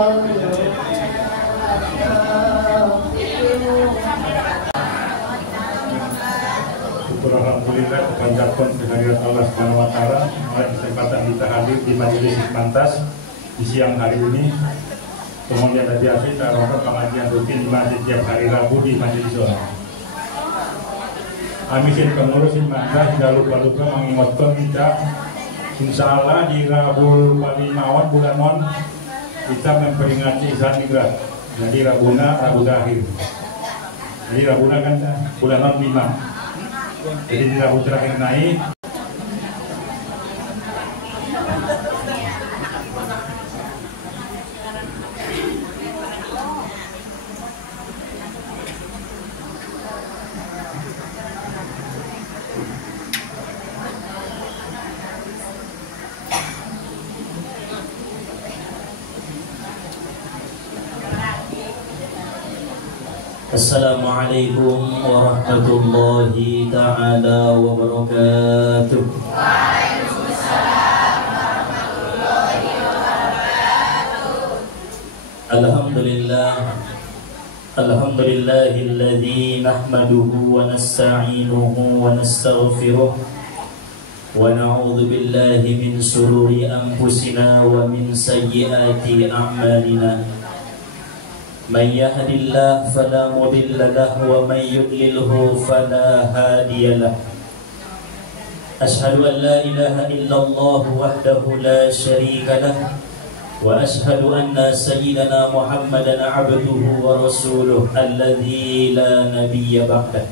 Alhamdulillah kepanjatkan kehadirat Allah Subhanahu wa taala pada kesempatan kita hadir di majelis Hikmantas di siang hari ini. Kemudian tadi kita rombongan pengajian rutin di masjid tiap hari Rabu di majelis orang. Amisin pengurus Hikmantas tidak lupa-lupa mengingatkan kita, insya Allah di Rabu Palimawan bulan non kita memperingati Isra Mi'raj. Jadi Rabu terakhir. Jadi Rabu kan bulan non 5. Jadi di Rabu terakhir naik. Assalamualaikum warahmatullahi ta'ala wabarakatuh. Waalaikumsalam warahmatullahi wabarakatuh. Alhamdulillahilladzi nahmaduhu wa nasta'inuhu wa nastaghfiruh wa na'udzu billahi min shururi anfusina wa min sayyiati a'malina. من يهد الله فلا مضل له ومن يضلله فلا هادي له أشهد أن لا إله إلا الله وحده لا شريك له وأشهد أن سيدنا محمدا عبده ورسوله الذي لا نبي بعده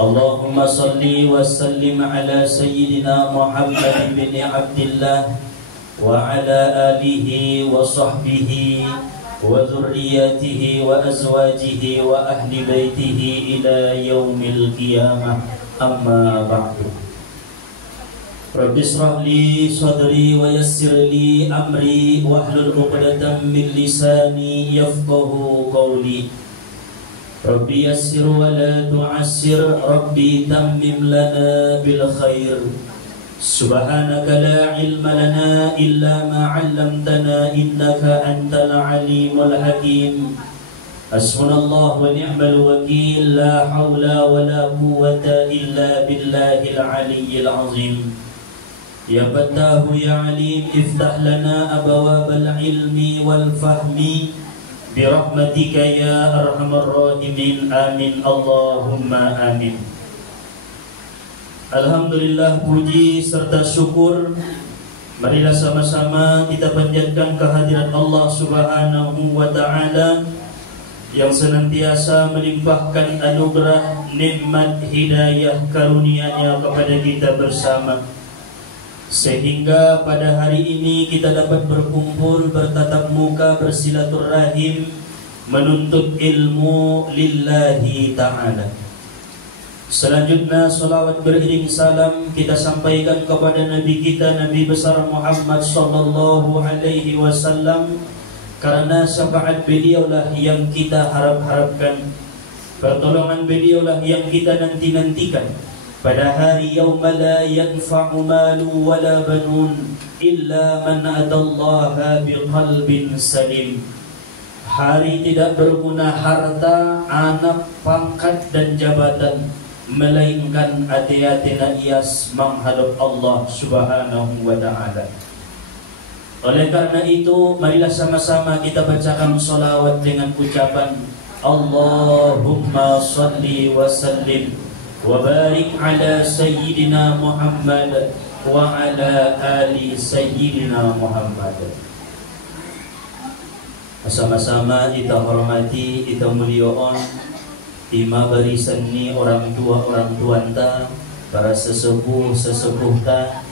اللهم صل وسلم على سيدنا محمد بن عبد الله وعلى آله وصحبه وذرياته وأزواجه وأهل بيته إلى يوم القيامة أما بعد رب اشرح لي صدري ويسر لي أمري واحلل عقدة من لساني يفقه قولي ربي يسر ولا تعسر ربي تمم لنا بالخير سبحانك لا علم لنا إلا ما علمتنا إنك أنت العليم الحكيم حسبنا الله ونعم الوكيل لا حول ولا قوة إلا بالله العلي العظيم يا فتاه يا عليم افتح لنا أبواب العلم والفهم برحمتك يا أرحم الراحمين آمين اللهم آمين. Alhamdulillah, puji serta syukur marilah sama-sama kita panjatkan kehadirat Allah Subhanahu wa ta'ala yang senantiasa melimpahkan anugerah, nikmat, hidayah, karunia-Nya kepada kita bersama, sehingga pada hari ini kita dapat berkumpul, bertatap muka, bersilaturahim, menuntut ilmu lillahi ta'ala. Selanjutnya salawat beriring salam kita sampaikan kepada Nabi kita, Nabi besar Muhammad sallallahu alaihi wasallam, karena syafaat beliaulah yang kita harap-harapkan, pertolongan beliaulah yang kita nanti-nantikan pada hari yauma la yanfa'u malu wala banun illa man atallaha biqalbin salim. Hari tidak berguna harta, anak, pangkat dan jabatan, melainkan hati-hatina ias menghadap Allah Subhanahu wa ta'ala. Oleh karena itu, marilah sama-sama kita bacakan salawat dengan ucapan Allahumma salli wa sallim wa barik ala sayyidina Muhammad wa ala ali sayyidina Muhammad. Sama-sama kita hormati, kita muliakan lima barisan ni orang tua anta, para sesepuh ta,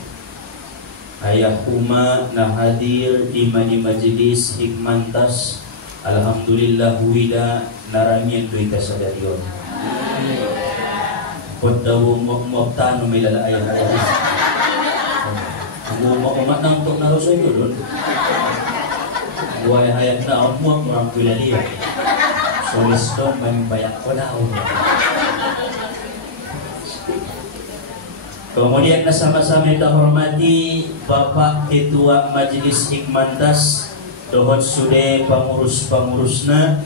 ayah umat nah hadir di majelis Hikmantas. Alhamdulillah wida narangin duita sadarion. Kodawu moktan milala ayah ayah. Mau umat nang tok narosoy dulu. Buaya hayat na muak orang pilih dia. Solis dong banyak kodau. Kemudian sama-sama kita hormati Bapak Ketua Majelis Hikmantas dohot sude pengurus-pengurusna,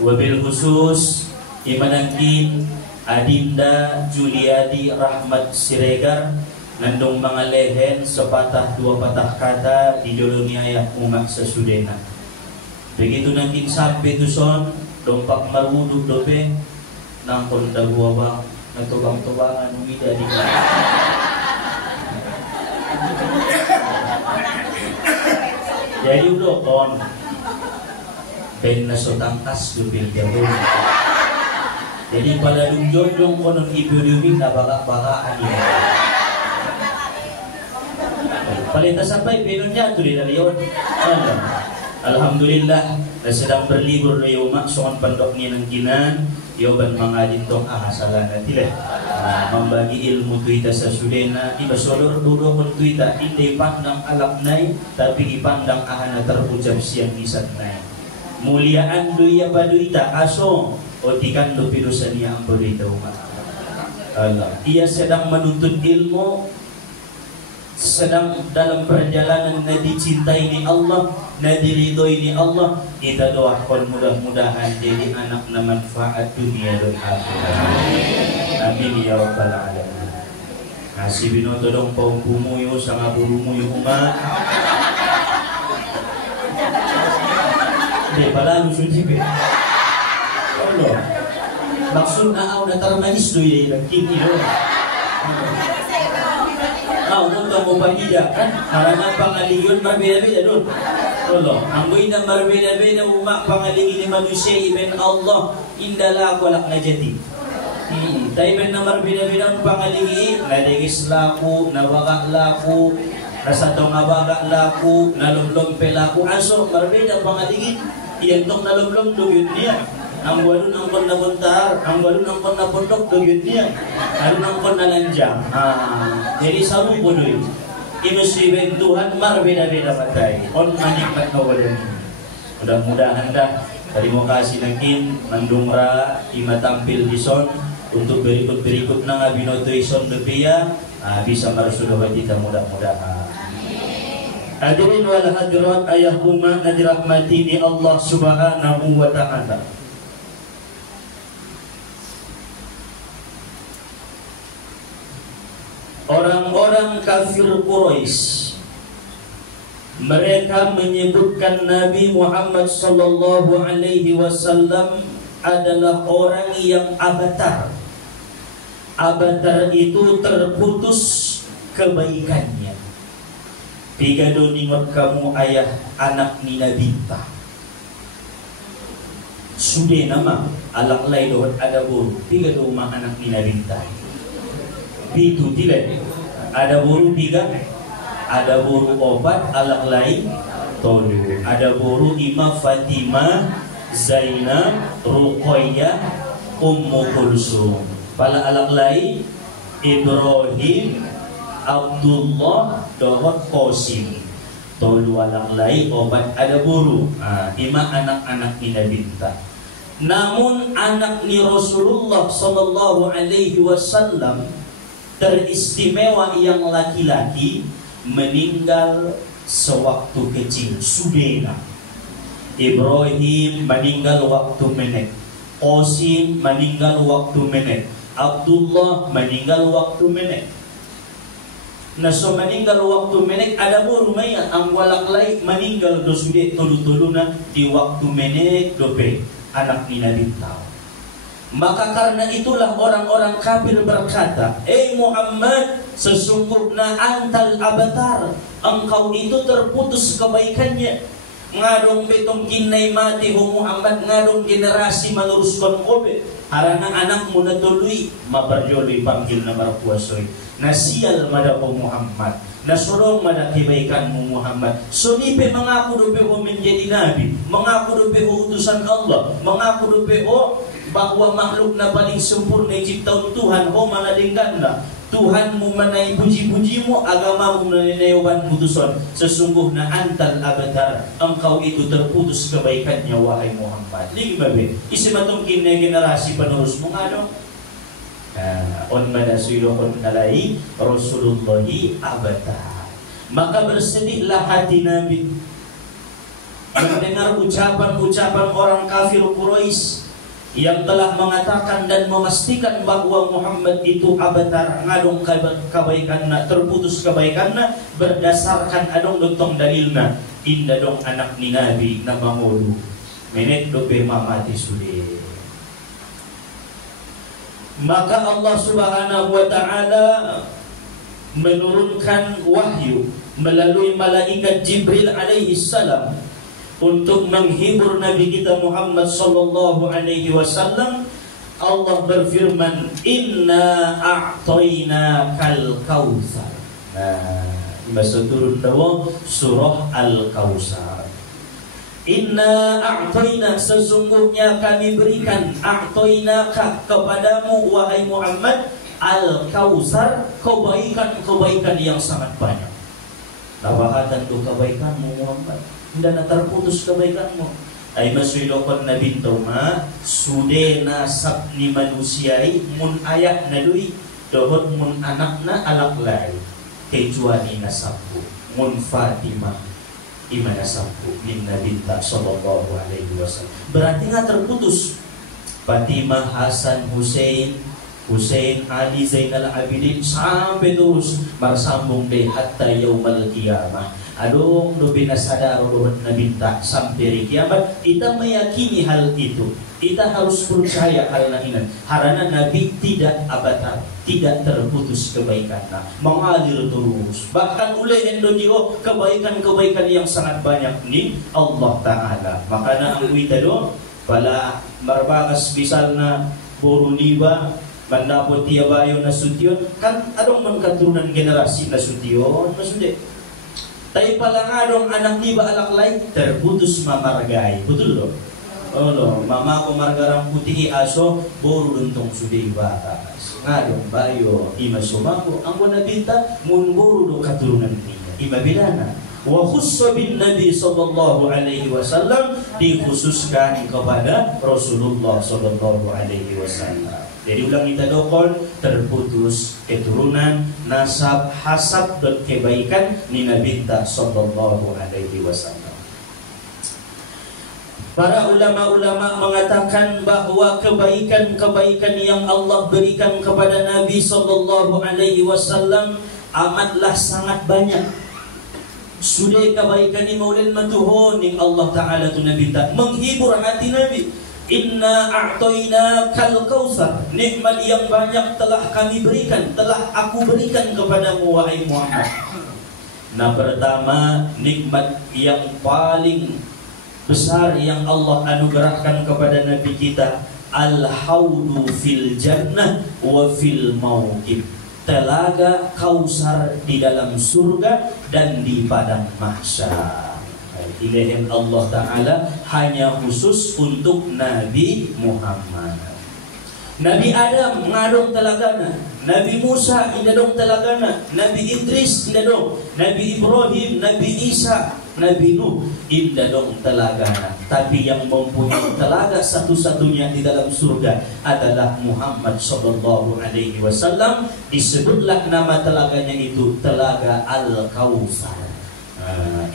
wabil khusus imanangkin Adinda Juliadi Rahmat Siregar nandung mga lehen sepatah dua patah kata di joloni ayah umat sesudena. Begitu nanti sampai tuson dompak marwuduk dope nangkon dagua bang natubang-tubangan umida di jadi udah kon ben nasotangkas dubil jauh. Jadi pada dunjong konon ibu-ibu na baka-bakaan niya. Palita sampai pinunnya tu di dalion. Alhamdulillah na sedang berlibur na yung maksuan pandok ni ng ginan yoban mga dintong ahasalan na tila. Membagi ilmu tuita sa sudena iba solor dudo kon tuita hindi pandang alaknay tapi ipandang ahana terucap siang isat nay. Muliaan duya paduita aso o tikan do pirusan niya ang berita umat. Ia sedang menuntut ilmu, sedang dalam perjalanan na dicintai ni Allah, na diridhoi ni Allah. Kita doakan mudah-mudahan jadi anak na manfaat dunia dan akhirat. Amin ya rabbal alamin. Nasi binoto dong paumpumu sa ngaburumu yung umat. Di pala lusun-sipin. Allah. Maksud na aw na tarmanis do yay nagkiti do. Nung mo pagida kan karena pangaliyon marbeda-beda doon. Allah, ang na marbeda-beda umak pangaligi ni manusia iben Allah indala walak na jati. Tayo ben na marbeda-beda ang pangaligi naligis laku, nawaga laku, nasatong abaga laku, nalumlong pelaku. Aso marbeda pangaligi iyan tong nalumlong dugyot niya. Ang walon ang kon na buntar, ang walon ang kon na pundok dugyot niya. Alon ang kon na lanjang. Jadi sabu punoy. Inusiben Tuhan marbeda-beda patay. On manikmat na walan. Mudah-mudahan dah. Terima kasih nakin mandungra imatampil dison untuk berikut-berikut na nga binotoy son depiya bisa marasudawan kita mudah-mudahan. Hadirin wal hadirat ayah umat na dirahmati ni Allah Subhanahu wa ta'ala. Orang-orang kafir Quraisy mereka menyebutkan Nabi Muhammad sallallahu alaihi wasallam adalah orang yang abatar. Abatar itu terputus kebaikannya. Tiga doningot kamu ayah anak ni Nabi ta. Sudah nama alak lay doon ada buru. Tiga rumah anak ni Nabi ta. Itu tidak ada buru tiga, ada buru obat alak lain tolu, ada buru Imam Fatimah, Zainab, Ruqayyah, Ummu Kulsum. Pala alak lain Ibrahim, Abdullah, Dohot Qasim. Tolu alak lain obat ada buru. Ima anak-anak ni Nabi. Namun anak ni Rasulullah sallallahu alaihi wasallam teristimewa yang laki-laki meninggal sewaktu kecil. Sudena Ibrahim meninggal waktu menek, Qasim meninggal waktu menek, Abdullah meninggal waktu menek. Nah so meninggal waktu menek ada buru maya ang walak lai meninggal do sude tolu-toluna di waktu menek dope anak ni Nabi tahu. Maka karena itulah orang-orang kafir berkata, Muhammad, sesungguhnya antal abatar, engkau itu terputus kebaikannya. Ngadong betong kinay mati ho Muhammad, ngadong generasi meneruskan kobe. Harana anakmu na tuloy, mabarjoli panggil na marpuasoy. Nasial mada ho Muhammad, nasurong mada kebaikanmu Muhammad. Sunipe mengaku dope ho menjadi nabi, mengaku dope ho utusan Allah, mengaku dope ho bahwa makhluk na paling sempurna ciptaan Tuhan ho manadinggan na Tuhanmu manay puji-pujimu, agamamu naninayawan putusan. Sesungguhnya antal abatar, engkau itu terputus kebaikannya wahai Muhammad. Lagi babe, isi matungkin na generasi penerus mo nga no? On madasuyokon kalai Rasulullahi abatar. Maka bersedihlah hati Nabi. mendengar ucapan-ucapan orang kafir Quraisy yang telah mengatakan dan memastikan bahwa Muhammad itu abatar ngadong kebaikanna, terputus kebaikanna berdasarkan adong dontong dalilna inda dong anak ni Nabi na mangulu menet dope mamati sude. Maka Allah Subhanahu wa taala menurunkan wahyu melalui malaikat Jibril alaihi salam untuk menghibur Nabi kita Muhammad sallallahu alaihi wasallam. Allah berfirman, "Inna a'tainakal kautsar." Nah, bahasa turun dawa surah Al-Kautsar. Inna a'taina, sesungguhnya kami berikan, a'tainaka kepadamu wahai Muhammad, Al-Kautsar, kebaikan-kebaikan yang sangat banyak. Lawahatan tu kebaikanmu Muhammad, tidak terputus kebaikanmu. Ay maswidokon na bintaw nga sude nasab ni manusiay mun ayak na duy dohot mun anak na alaklay kay juani nasabku mun Fatimah ima nasabku min nabinta sallallahu alaihi wasallam. Berarti nga terputus Fatimah, Hasan, Hussein, Ali, Zainal Abidin sampai terus bersambung deh hatta yaumal qiyamah. Adong no binasadaro doon na binta sampai kiamat. Kita meyakini hal itu. Kita harus percaya hal na inan. Harana Nabi tidak abatar, tidak terputus kebaikannya, mengalir terus. Bahkan oleh Indonesia kebaikan-kebaikan yang sangat banyak ni Allah Taala. Makanya ang wita do pala marbakas bisal na boruniba mandapot tiya bayo na sutyon kan adong man katurunan generasi na sutyon masude. Tapi pala adong anak ni ba alaklay terputus mamargay. Betul loh. Oh loh, mama ko margarang putih aso boru duntong sudi batas. Ngadong bayo ima sumako ang nabinta mun boru do katurunan niya. Ima bilana. Wa khussa bin Nabi sallallahu alaihi wasallam, dikhususkan kepada Rasulullah sallallahu alaihi wasallam. Jadi ulang kita dokol terputus keturunan, nasab, hasab dan kebaikan ni Nabi sallallahu alaihi wasallam. Para ulama-ulama mengatakan bahwa kebaikan-kebaikan yang Allah berikan kepada Nabi sallallahu alaihi wasallam amatlah sangat banyak. Sudah kebaikan ni maulid matuhon ning Allah Taala tu Nabi menghibur hati Nabi. Inna a'toina kal kautsar, nikmat yang banyak telah kami berikan, telah aku berikan kepadamu wahai Muhammad. Nah, pertama nikmat yang paling besar yang Allah anugerahkan kepada Nabi kita, al-haudu fil jannah wa fil mauqib. Telaga Kautsar di dalam surga dan di padang mahsyar. Ilahin Allah Ta'ala hanya khusus untuk Nabi Muhammad. Nabi Adam ngadong telagana, Nabi Musa indadong telagana, Nabi Idris indadong, Nabi Ibrahim, Nabi Isa, Nabi Nuh indadong telagana. Tapi yang mempunyai telaga satu-satunya di dalam surga adalah Muhammad sallallahu alaihi wasallam. Disebutlah nama telaganya itu Telaga Al-Kautsar.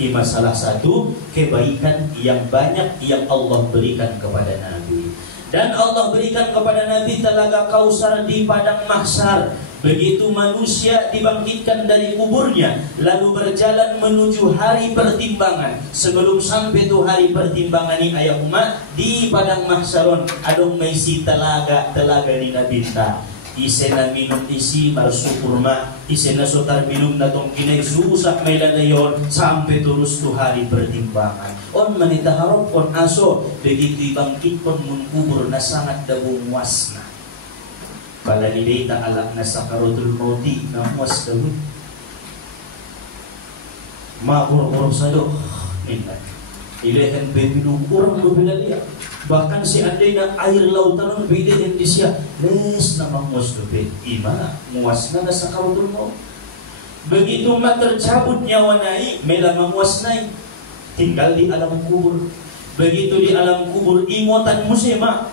Ini salah satu kebaikan yang banyak yang Allah berikan kepada Nabi. Dan Allah berikan kepada Nabi Telaga Kautsar di padang mahsyar. Begitu manusia dibangkitkan dari kuburnya, lalu berjalan menuju hari pertimbangan. Sebelum sampai tu hari pertimbangan ini ayah umat, di padang mahsyaron adong maisi telaga ni Nabi ta. Isena minum isi marsukurma, isena sotar minum na tong kinay susak may lalayon sampai terus tu hari pertimbangan. On manita harap on aso begitu ibangkit kon mun kubur na sangat dabong wasna. Palalilay ta alak na sakaratul mauti na muas dawin. Makurang sado. Ingat. Ilahan beminum kurang bebilaliya. Bahkan si andai na air lautan ang bidihin di siya les na manguas dobe ima muas na sa karudul mo. Begitu tercabut nyawa nai mela manguas nai tinggal di alam kubur. Begitu di alam kubur imotan musema.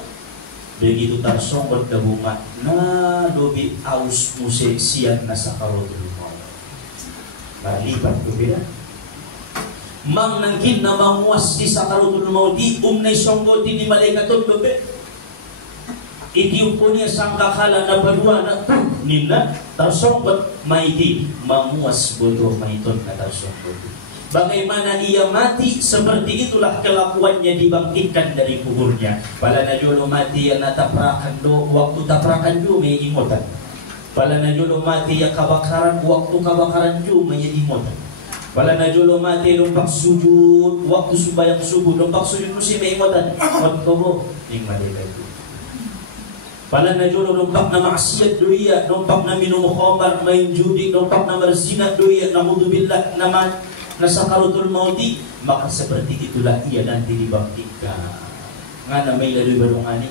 Begitu tarsongkot dabunga na dobi aus muse siyan na sa karudul mo. Balipat ko bila. mang nangkin na manguas di sakaratul mauti umnay songgo di malaikatun bebe itiup po niya sang kakala na badua na nina tarsonggot maiti manguas bodoh maiton na tarsonggot. Bagaimana ia mati, seperti itulah kelakuannya dibangkitkan dari kuburnya. Pala na jolo mati yang nataprakan do, waktu taprakan do may imotan. Pala na jolo mati yang kabakaran, waktu kabakaran do may imotan. Pala na jolo mati lumpak sujud, waktu subayang subuh, lumpak sujud musi may imotan. Waktu mo, yung malika itu. Pala na jolo lumpak na maksiat doya, lumpak na minum khamar, main judi, lumpak na berzina doya, naudzubillah nama nasakaratul mauti, maka seperti itulah ia nanti dibangkitkan. Ngana may lalu barungani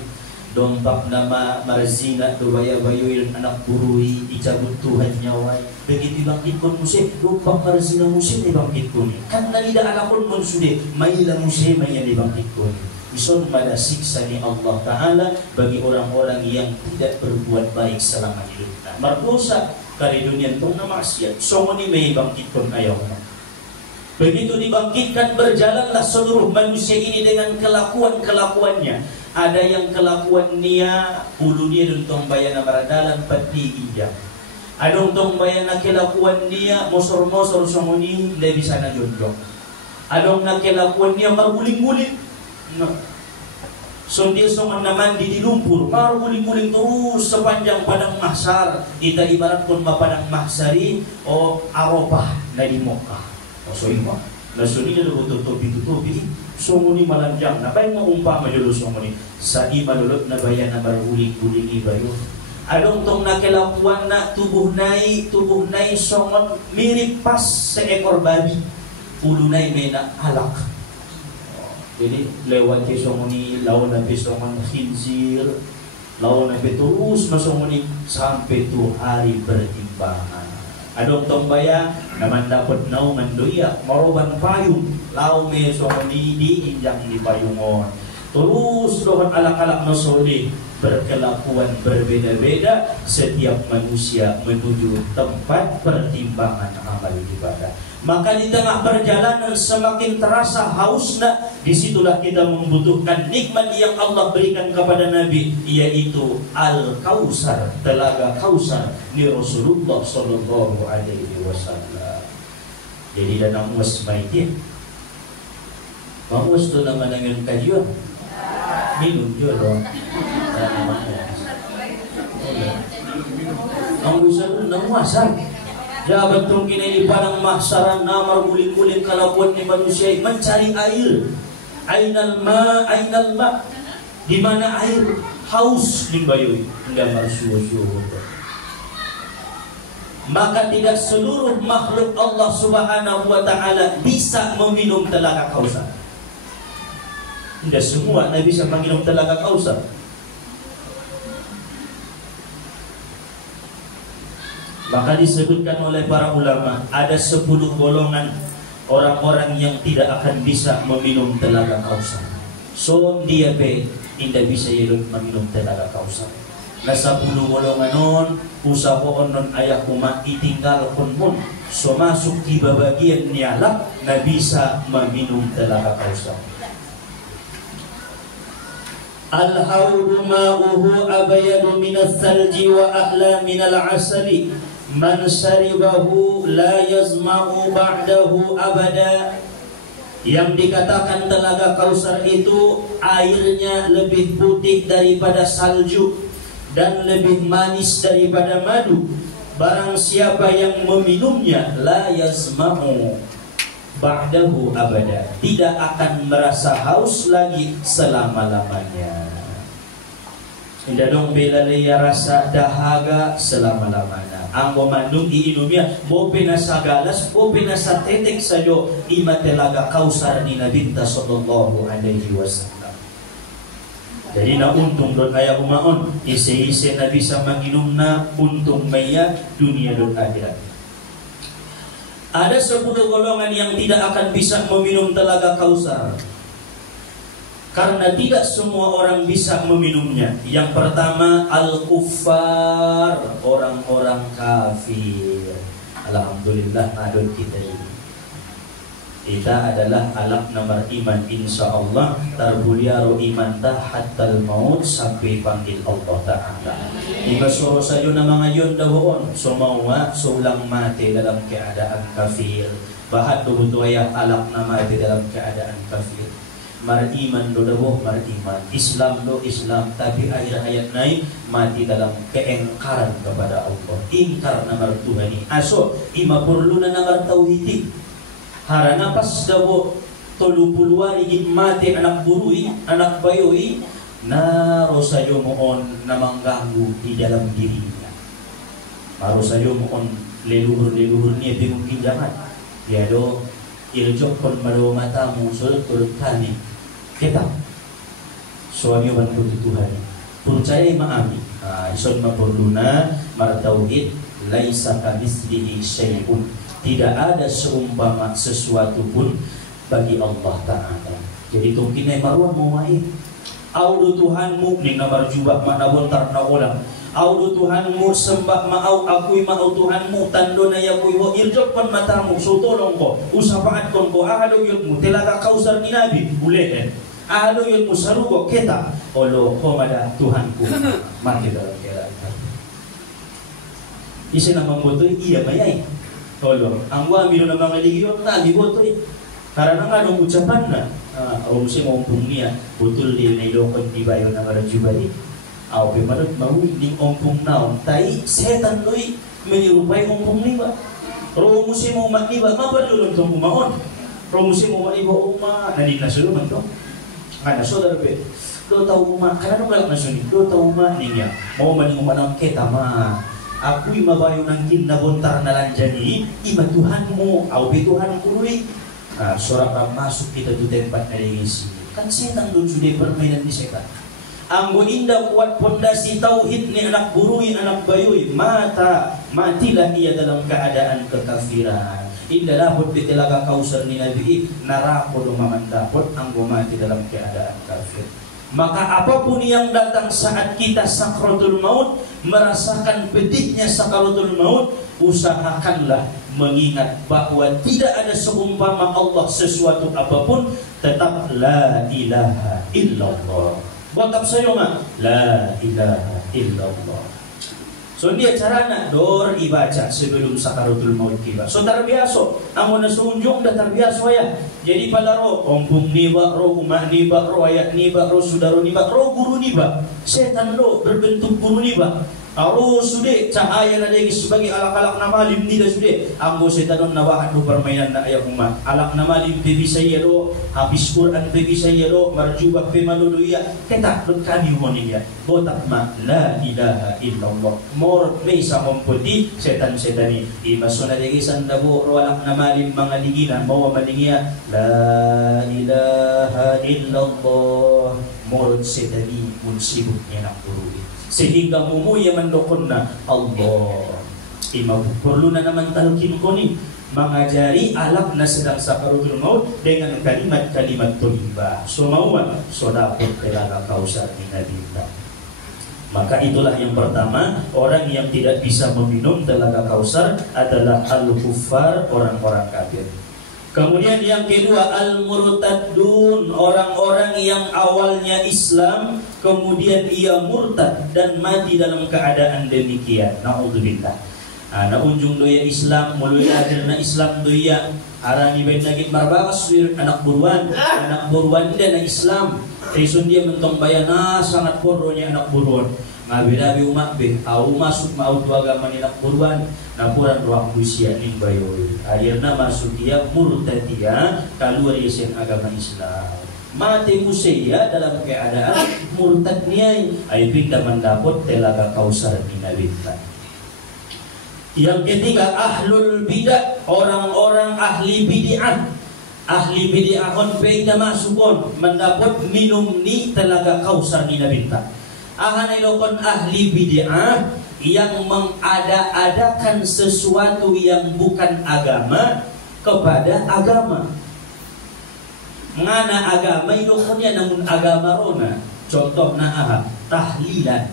dompak nama marazina dubaya-bayuin anak burui dicabut Tuhan nyawai begitu bangkitkon musim dompak marazina musim dibangkitkon kan nalida alakon mon sude maila musim yang dibangkitkon ison pada siksa ni Allah Ta'ala bagi orang-orang yang tidak berbuat baik selama hidupnya merdosa kali dunia tong na maksiat songoni may bangkitkon ayaw. Begitu dibangkitkan berjalanlah seluruh manusia ini dengan kelakuan-kelakuannya. Ada yang kelakuan niya ulu dia duntong bayana maradalan pati ija. Ada duntong bayana kelakuan niya mosor-mosor songoni lebih sana jonjong. Ada na kelakuan niya marguling-guling. No. So dia songan naman di lumpur, marguling-guling terus sepanjang padang mahsar. Ita ibarat pun padang mahsari o Arafah na di Mokkah. So ima, nasuni na tutupi, sumuni malanjang, na bayan maumpa majulo sumuni, sa ima lulot na bayan na marhuling-huling iba yun. Adong tong nakilapuan na tubuh nai songon mirip pas sa ekor babi, ulo nai may na alak. Jadi lewat ke sumuni, lawan na songon khinzir, lawan na terus masumuni sampai tu hari bertimbangan. Adong tong baya naman dapat nauman doya maroban payung lau me songoni di injang di payungon terus doon alak-alak no soli berkelakuan berbeda-beda setiap manusia menuju tempat pertimbangan amal ibadah. Maka di tengah perjalanan semakin terasa hausnya, disitulah kita membutuhkan nikmat yang Allah berikan kepada Nabi, yaitu Al-Kausar, telaga Kausar di Rasulullah Sallallahu Alaihi Wasallam. Jadi danang muas maitin, mamuas tu nama dengan kajian, minum jodoh, dan mamuas. Ang bisa tu nang muasan. Jabat tungkin di padang mahsaran namar guling-guling kelakuan ni manusia mencari air. Ainal ma, di mana air? Haus ning bayoy, enggak marsuo-suo. Maka tidak seluruh makhluk Allah Subhanahu wa taala bisa meminum telaga Kausar. Tidak semua Nabi bisa meminum telaga Kausar. Maka disebutkan oleh para ulama ada 10 golongan orang-orang yang tidak akan bisa meminum telaga Kausar. So dia tidak bisa meminum telaga Kausar. Na 10 golongan non usahoon non ayah umat itinggal kon mon. So masuk di bagian nialak na bisa meminum telaga Kausar. Al-hawdu ma'uhu abayadu minas salji wa ahla minal asali. Man syaribahu la yazma'u ba'dahu abada. Yang dikatakan telaga Kausar itu airnya lebih putih daripada salju dan lebih manis daripada madu. Barang siapa yang meminumnya la yazma'u ba'dahu abada, tidak akan merasa haus lagi selama-lamanya. Tidak dong bela leya rasa dahaga selama-lamanya. Anggo mandung iinumia bope na sa galas, bope na sa tetek sayo ima telaga Kausar ni Nabi sallallahu alaihi wasallam. Jadi na untung don ayah umaon isi-isi na bisa manginum na untung maya dunia dan akhirat. Ada 10 golongan yang tidak akan bisa meminum telaga Kausar karena tidak semua orang bisa meminumnya. Yang pertama al-kuffar, orang-orang kafir. Alhamdulillah adon kita ini. Ita adalah alak nomor iman, insya Allah terbuliaro iman dah hatta maut sampai panggil Allah Ta'ala. Iba suruh sayo na mga yun dawoon, sumawa sulang mati dalam keadaan kafir. Bahat dubutuaya alak na mati dalam keadaan kafir. Mariman do dawo mariman, Islam do Islam, tapi akhir hayat naik mati dalam keengkaran kepada Allah. Ingkar namar Tuhani. Aso ima perlu na namar tauhidi. Harana pas dawo 30 rigid mati anak burui, anak bayoi, na rosayo mohon na mengganggu di dalam dirinya. Rosayo mohon leluhur niya bingung kinjaman. Ya do iljok kon mado matamu turut kami. Kita suami bantu Tuhan. Percaya maami. Ison mapurluna martauhid laisa kamitslihi syai'un. Tidak ada seumpama sesuatu pun bagi Allah Ta'ala. Jadi mungkin ay maruan mo mai. Audu Tuhanmu ning namar jubah manawon tarna ulang. Audu Tuhanmu sembah mau akui mau Tuhanmu tando na yakui ho irjok pan matamu sutolong ko usapaat kon ko ahalo yutmu telaga kausar ni nabi boleh ahalo yutmu sarugo kita olo komada Tuhanku mati dalam keadaan isi na mambotoy iya mayay olo ang wamilo na mga ligyon na libotoy karena nga nung ucapan na o si ngompong niya betul din na ilokon di bayo na marajubali aw pimanot mawinding ompong naon tay setan loy menyerupai ompong niba ro musim umat niba mabalulong tong umaon ro musim umat niba uma nadi nasulo man to kana saudara be do tahu uma kana no galak nasuni do tahu uma niya mau maning umanang kita ma aku mabayo nang kin na bontar na lanjani ima Tuhanmu aw be Tuhanku loy surat masuk kita di tempat nalingisi kan setan doon sudah permainan di setan. Anggo indah kuat pondasi tauhid ni anak burui anak bayui matilah ia dalam keadaan kekafiran. Indah dapot di telaga kausar ni Nabi narako do mamandapot anggo mati dalam keadaan kafir. Maka apapun yang datang saat kita sakratul maut, merasakan pedihnya sakratul maut, usahakanlah mengingat bahwa tidak ada seumpama Allah sesuatu apapun, tetap la ilaha illallah. Botap sayo nga la ilaha illallah. So dia carana dor ibaca sebelum sakaratul maut tiba. So tarbiaso amo na sunjong da tarbiaso ya. Jadi palaro ompong niba ro umah niba ro ayat niba ro sudaro niba ro guru niba. Setan lo berbentuk guru niba. Aro sude cahaya na degi sebagai alak-alak na malim nila sude. Anggo setanon na bahat do permainan na ayak umat. Alak na malim pe bisa ya do, habis Quran pe bisa ya do, marjubah pe maludo ya. Ketak dot kami honing ya. Botak ma la ilaha illallah. Mor pe sa mompoti setan-setani. Imasuna degi sandabo ro alak na malim mga liginan mawa maningia la ilaha illallah. Mor setani mun sibuk nya nak burui. Sehingga mumuya mandokon na Allah imaw perlu na naman talkin ko ni mengajari alak na sedang sakaratul maut dengan kalimat-kalimat thayyibah sumawan so dapat telaga kausar ni Nabi. Maka itulah yang pertama, orang yang tidak bisa meminum telaga kausar adalah al-kuffar, orang-orang kafir. Kemudian yang kedua al-murtadun, orang-orang yang awalnya Islam kemudian ia murtad dan mati dalam keadaan demikian. Naudzubillah. Na unjung doya Islam mulai hadir na Islam doya arani ben nagit marbakas anak buruan dia na Islam. Reason dia mentong bayana sangat poronya anak buruan. Ngabi-nabi umat be au masuk mau agama ni anak buruan napuran ruang usia ning bayoy. Akhirnya masuk dia murtadia keluar dari agama Islam. Mati musia dalam keadaan murtad niai ay pindah mendapat telaga kausar ni Nabi. Yang ketiga ahlul bidah, orang-orang ahli bid'ah. Ahli bid'ah on pindah masukon mendapat minum ni telaga kausar ni Nabi. Ahanilokon ahli bid'ah yang mengada-adakan sesuatu yang bukan agama kepada agama. Ngana agama ilokonnya namun agama rona. Contohna aha tahlilan.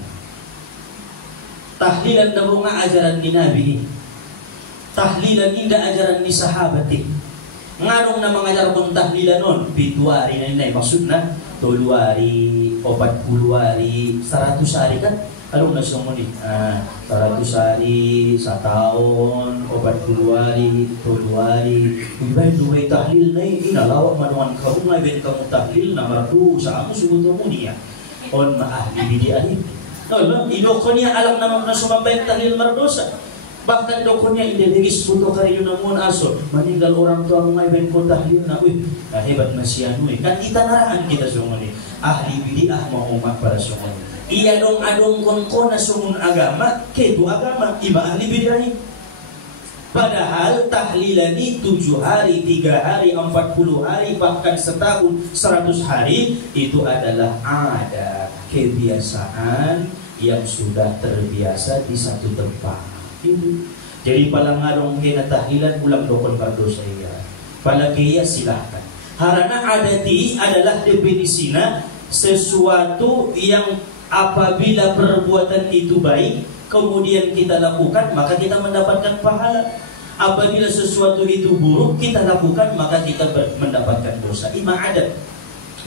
Tahlilan na mga ajaran ni Nabi. Tahlilan inda ajaran ni sahabati. ngarong na mengajar pun tahlilan non 7 hari na maksudna 3 hari 40 hari 100 hari kan alung na semua ni 100 hari 1 tahun 40 hari 3 hari dubai tahlil na inalawak manuan kamu ngaben kamu tahlil na mardu sa amo subuto mo niya on maahli bidiah ni no idokonya alam naman na sumambay tahlil mardosa. Bahkan dokonya indedegis buto kariyo namun aso meninggal orang tua mo ngaben ko tahlil na hebat na siya kan kita naraan kita semua ni ahli bidiah mau umat para semua iya dong adong kon na sumun agama kedu agama iba ahli bidiah. Padahal tahlilani 7 hari 3 hari 40 hari bahkan setahun 100 hari itu adalah ada kebiasaan yang sudah terbiasa di satu tempat. Jadi pala ngarong kena tahlilan ulang dokon berdosa ya. Pala kaya silahkan. Harana adati adalah definisinya sesuatu yang apabila perbuatan itu baik kemudian kita lakukan maka kita mendapatkan pahala. Apabila sesuatu itu buruk kita lakukan maka kita mendapatkan dosa. Ima adat.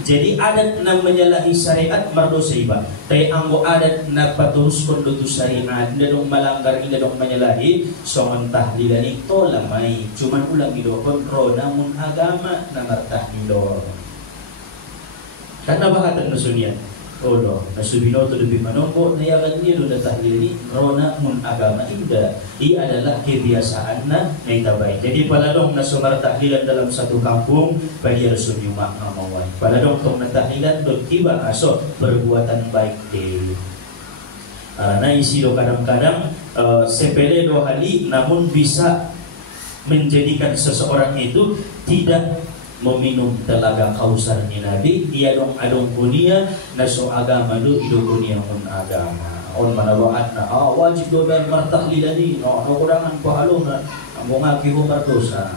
Jadi adat na menyalahi syariat mardosa iba. Tay anggo adat na paturus kondutu syariat ndadong malanggar indadong menyalahi songon tahlilan ito lamay. Cuman ulang idokon ro namun agama na martahlilor. Karena bahatan nasunian. Olo, nasubinoto lebih manongko nayakan dia do tahlil ni ro namun agama inda. Ia adalah kebiasaan na naitabay. Jadi paladong na sumar tahlilan dalam satu kampung bagi rasul yumak ngamawan. Paladong tong natahlilan do tiba aso perbuatan baik de. Karena isi do kadang-kadang sepele do hali namun bisa menjadikan seseorang itu tidak meminum telaga kausar ni Nabi dia dong adong kunia naso agama do ido kunia mun agama on manawaat na wajib do dan martahlilani no kurangan pahalo na among akiho berdosa.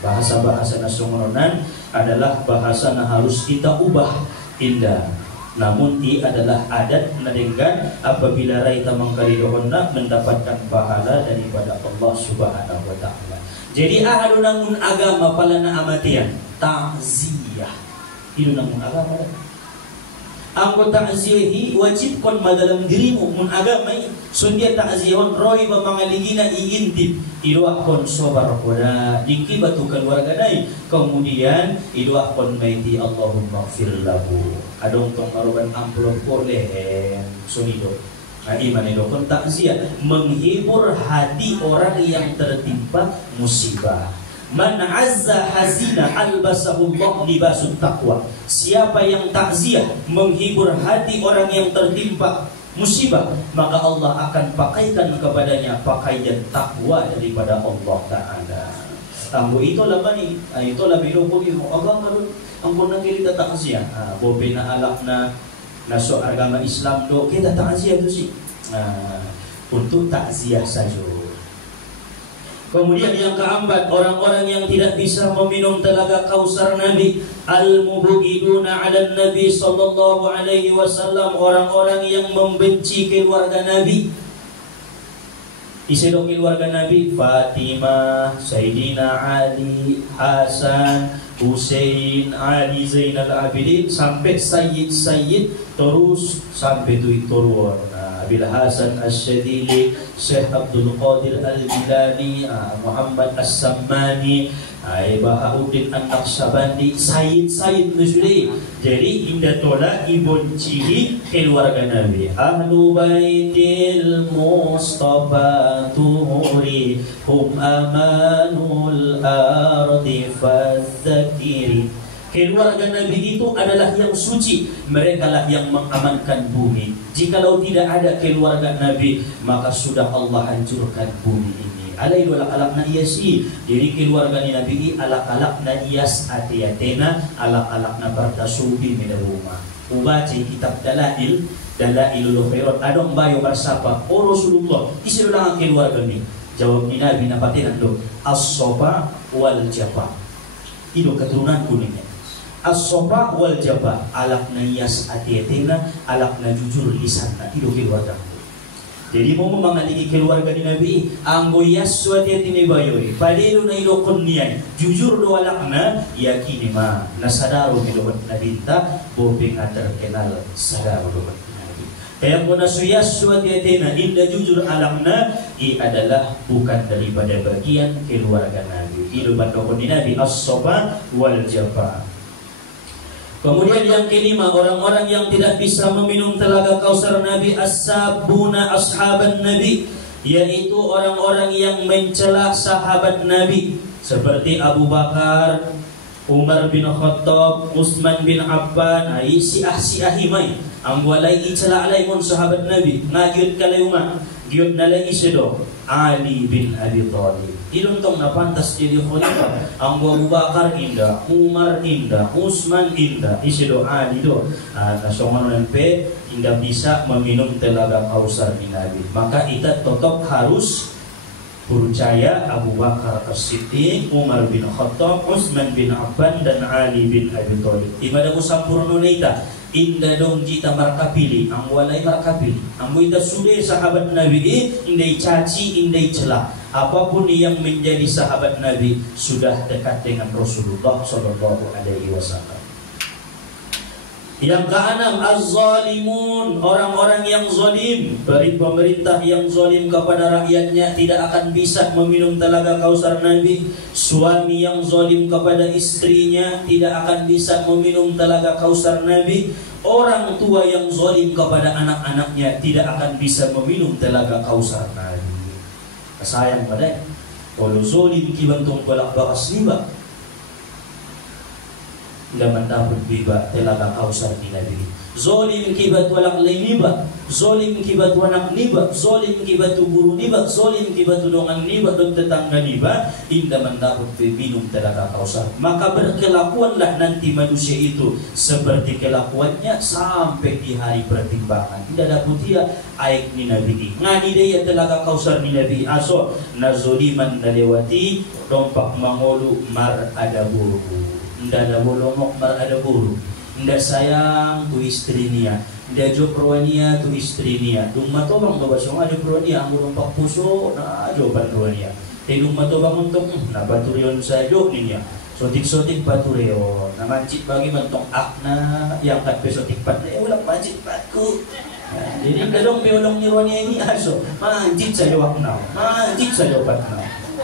Bahasa-bahasa nasungonan adalah bahasa na harus kita ubah indah. Namun ini adalah adat nadenggan apabila raita mangkaridohon na mendapatkan pahala daripada Allah Subhanahu wa taala. Jadi ahadu namun agama pala na amatian ta'ziyah. Itu namun agama. Ang ta'ziyahi wajib kon madalam dirimu mun agama sundia ta'ziyahon roy ba mangaligina iintip idoa kon sobar koda dingki batu keluarga dai kemudian idoa kon maiti Allahumma ighfir lahu adong tong maruban amplop boleh sunido. Nah, iman itu kon takziah menghibur hati orang yang tertimpa musibah. Man azza hazina albasahullah libasut taqwa. Siapa yang takziah menghibur hati orang yang tertimpa musibah, maka Allah akan pakaikan kepadanya pakaian takwa daripada Allah Taala. Tambo itu lah bani, itu lah bilo ko gitu. Allah ngalun angkon nang kita takziah. Bobe na alak na naso agama Islam do kita takziah tu sih. Untuk takziah saja. Kemudian yang keempat, orang-orang yang tidak bisa meminum telaga kausar Nabi, al-mubghiduna 'ala Nabi sallallahu alaihi wasallam, orang-orang yang membenci keluarga Nabi. Isedong keluarga Nabi, Fatimah, Sayyidina Ali, Hasan, Husain, Ali Zainal Abidin sampai Sayyid terus sampai turun. Abil Hasan Asyadili, Syekh Abdul Qadir Al-Jilani, Muhammad As-Sammani, Bahauddin An-Naqsyabandi, Sayyid Nusri. Jadi indah tola ibun ciri keluarga Nabi. Ahlu Baitil Mustafa tuhuri hum amanul ardi fadzakiri. Keluarga Nabi itu adalah yang suci, mereka lah yang mengamankan bumi. Jikalau tidak ada keluarga Nabi, maka sudah Allah hancurkan bumi ini. Alaihi alak-alakna iyasi. Jadi keluarga Nabi ini alak-alakna iyas ati-atena, alak-alakna bardasubi min rumah. Ubaca kitab Dalailul Khairat. Adong bayo bersapa, oh Rasulullah, isirulah keluarga ini. Jawab ni Nabi napatinan do, as-sofa wal jaba. Itu keturunan kuningnya. As-sofa wal jaba, alakna iyas ati-atena, alakna jujur lisanna. Itu keluarga. Jadi mo mangaligi keluarga ni Nabi anggo yaswa dia tinibayoy padelo na ilokon niya jujur do walak na yakini ma nasadaro ni do Nabi ta bopeng terkenal sadaro do Nabi. Kaya kung nasuyaswa dia tina inda jujur alam na adalah bukan daripada bagian keluarga Nabi. Ilu bandokon ni Nabi as-soba wal jaba. Kemudian yang kelima, orang-orang yang tidak bisa meminum telaga kausar Nabi as-sabuna ashaban Nabi, yaitu orang-orang yang mencela sahabat Nabi seperti Abu Bakar, Umar bin Khattab, Utsman bin Affan, ai siah himai amwalai icela alaimun sahabat Nabi ngagiut kalay Umar giut nalai isedo Ali bin Abi Thalib. Iluntong na pantas jadi khalifah. Ang Abu Bakar indah, Umar indah, Utsman indah, isido Ali do. Nasongan pe indah bisa meminum telaga kausar ni Nabi. Maka kita tetap harus percaya Abu Bakar As-Siddiq, Umar bin Khattab, Utsman bin Affan dan Ali bin Abi Thalib. Imada ko sampurno nita. Inda dong jita markapili, ang walay markapili. Ang ita sudah sahabat Nabi indai caci, indai celah. Apapun yang menjadi sahabat Nabi sudah dekat dengan Rasulullah Shallallahu Alaihi Wasallam. Yang keenam, az-zalimun, orang-orang yang zalim. Pemerintah yang zalim kepada rakyatnya tidak akan bisa meminum telaga kausar Nabi. Suami yang zalim kepada istrinya tidak akan bisa meminum telaga kausar Nabi. Orang tua yang zalim kepada anak-anaknya tidak akan bisa meminum telaga kausar Nabi. Sayang pada kalau zalim kibantong balak bakas riba tidak mendapat riba telaga kausar di Nabi. Zalim kibat walak niba, zalim kibat wanak niba, zalim kibat guru niba, zalim kibat dongan niba dan tetangga niba, tidak mendapat minum telaga kausar. Maka berkelakuanlah nanti manusia itu seperti kelakuannya sampai di hari pertimbangan. Tidak dapat dia aik ni Nabi. Ngani dia telaga kausar ni Nabi aso nazoliman nalewati dompak mangolu mar ada buru. Nda ada bolongok mar ada buru. Nda sayang tu istri niya. Nda jo proania tu istri niya. Dung matobang do basong ada proania ang dompak puso na jo patruania. Dung matobang untuk na paturion sa jo niya. Sotik-sotik patureo. Na mancit bagi mentong akna yang kat pesotik pat. Ulang mancit patku. Jadi dadong beolong ni ronia ini aso mancit sa jawak na. Mancit sa jawak na.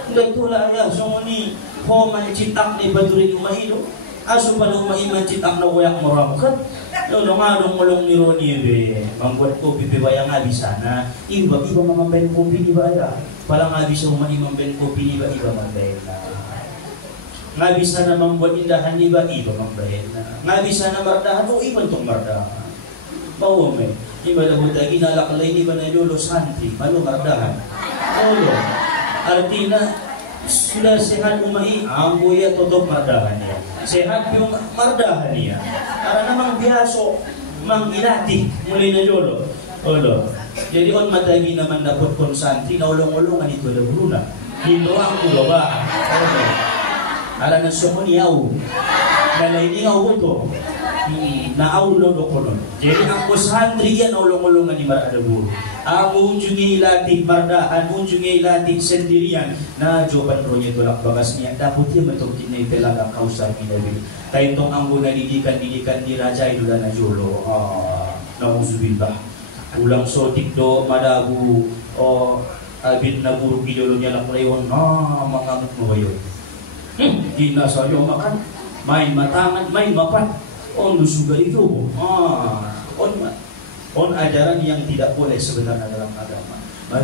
Nda tula ya songoni ho mancit ak ni paturi umahilo. Aso pa nung maimancit ang nawayak moramukat. Lolo nga nung mulong ni Ronnie be. Mangbuat kopi bibaya nga bisa na. Iba mamamben kopi di ba ya? Pala nga bisa maimamben kopi di ba iba mamben na. Nga bisa na mambuat indahan di ba iba mamben na. Nga bisa na mardahan o iba itong mardahan. Maume. Iba na buta ginalakalay di ba na lolo santri. Malo mardahan. Lolo. Artina sudah sehat umai, ambuya tutup mardahan niya. Sehat yung mardahan niya. Karena memang biasa mangilati mulai na jolo. Olo. Jadi on matagi naman dapat kon santri na ulong-ulongan ito na buruna. Dito ang ulo ba? Olo. Ala na sumuniyaw. Nalay ni nga uto. Naulo do konon. Jadi ang santri yan ulong-ulongan ni marada buru. Ang unjungi latih mardahan, unjungi latih sendirian. Na jawaban ronya tolak bagas niya. Dapat dia betul tinay telaga kausar ni Nabi. Tayo tong ang muna didikan di raja itu na jolo. Nauzubillah. Ulang sotik do madabu. Albit na buru idolo niya laklayon. Mangamit mo kayo. Kina sayo makan. Main matangan, main mapan. On suga itu. On ajaran yang tidak boleh sebenarnya dalam agama.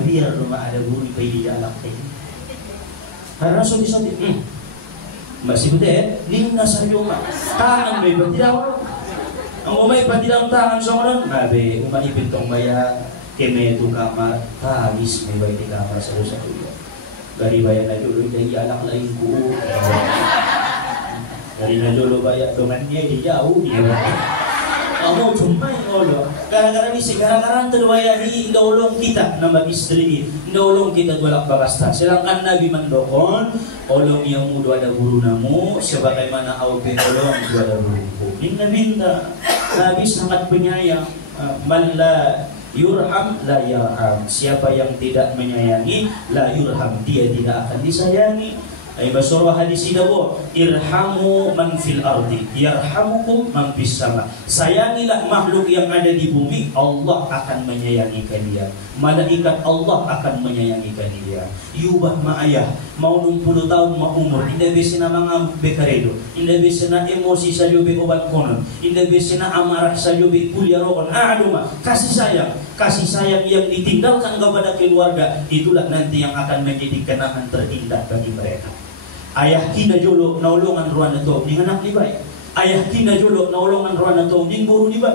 Biar rumah ada guru bayi di alam ini. Karena sotik-sotik. Masih betul. Lina sayo mak. Tangan may batidaw. Ang umay batidaw tangan songon. Nabe umay bintong baya keme tu kamar. Tagis may bayi di kamar satu-satu. Dari bayan na dulu dari anak lain ku. Dari na dulu bayak dongannya di jauh dia. Kamu cuma ngolo. Gara-gara ni gara-gara terwaya di daulong kita nama istri, daulong kita tolak bagasta. Sedangkan Nabi mendokon, olong yang muda ada guru namu, sebagaimana aupe olong muda ada guru. Minta Nabi sangat penyayang. Malla yurham la yarham. Siapa yang tidak menyayangi, la yurham, dia tidak akan disayangi. Ay surah hadis idawo, irhamu man fil ardi yarhamukum man fis sama. Sayangilah makhluk yang ada di bumi, Allah akan menyayangi kalian. Malaikat Allah akan menyayangi kalian. Yubah ma ayah mau 60 tahun ma umur, indah bisa na mga bekaredo, indah bisa na emosi sa be obat konon, indah bisa na amarah sa be kulyaroon. Aduma, kasih sayang yang ditinggalkan kepada keluarga, itulah nanti yang akan menjadi kenangan terindah bagi mereka. Ayah kina jolo naulungan ruan na to ning anak ni bay. Ayah kina jolo naulungan ruan na to ning guru ni bay.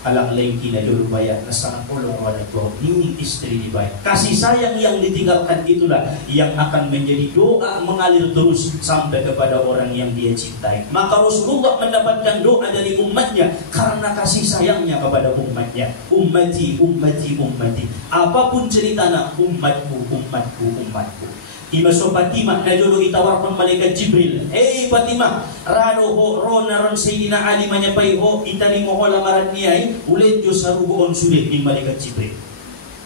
Alang lain kina jolo bayat na sangat ulong ruan na to ning istri ni bay. Kasih sayang yang ditinggalkan itulah yang akan menjadi doa mengalir terus sampai kepada orang yang dia cintai. Maka Rasulullah mendapatkan doa dari umatnya karena kasih sayangnya kepada umatnya. Ummati, ummati, ummati. Apapun ceritanya, umatku, umatku, umatku. Imaso Fatimah na jolo itawarkan malaikat Jibril. Hey Fatimah, rano ho ronaron Sayyidina Ali manyapay ho itari mo ho lamaran niya ulit jo sarugoon sulit ni malaikat Jibril.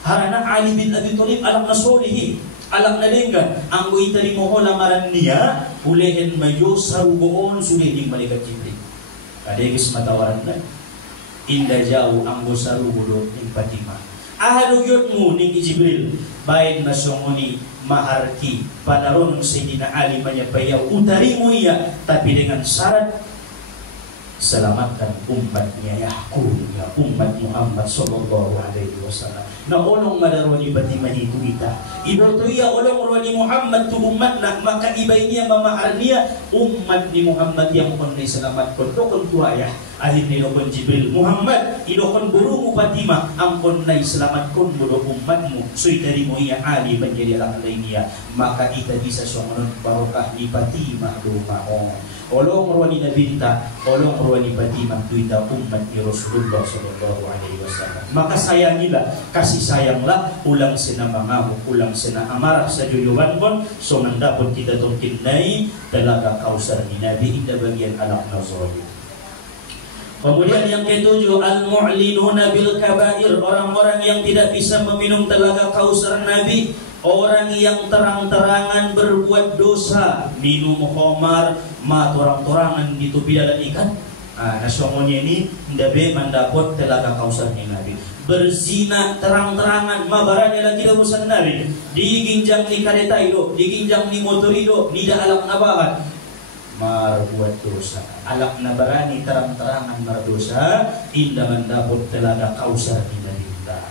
Harana Ali bin Abi Thalib alam na solihi, alam na linggan ang itari mo ho lamaran niya ulihin mayo sarugoon sulit ni malaikat Jibril. Kadegis matawaran na. Inda jauh ang sarugo ni Fatimah. Ahaduyot mo ni Jibril bayin masunguni maharki panaron Sayyidina Ali manyapayaw utari mo iya tapi dengan syarat selamatkan umatnya ya umat Muhammad sallallahu alaihi wasallam. Na olong madaroni Fatimah itu kita ibo to iya olong roni Muhammad tu umat na maka ibay niya mamahar niya umat ni Muhammad yang kon selamat kon tua ya. Akhir ni lokon Jibril Muhammad ilokon burung Fatimah ampun nai selamat kun bodo umatmu sui dari mo iya Ali menjadi alang lainnya maka kita bisa songon barokah ni Fatimah rumahon olong ruani nabinta olong ruani Fatimah tuita umat ni Rasulullah sallallahu alaihi wasallam. Maka sayangilah, kasih sayanglah ulang sena mangamu ulang sena amarah sa juyuban kon so dapat kita tungkinai talaga kausar ni Nabi inda bagian alam nazari. Kemudian yang ketujuh, al-mu'linuna bil kabair, orang-orang yang tidak bisa meminum telaga kausar Nabi, orang yang terang-terangan berbuat dosa, minum khamar, torang-torangan gitu bidalan ikan. Nasiongonya ini ndabe mandapot telaga kausar ni Nabi. Berzina terang-terangan, mabaranya lagi dahusan Nabi. Diginjang ni kareta itu, diginjang ni motor itu, nida alam nabahat. Marbuat dosa alak nabarani terang-terangan mardosa indah mendaput telaga kausar indah dinda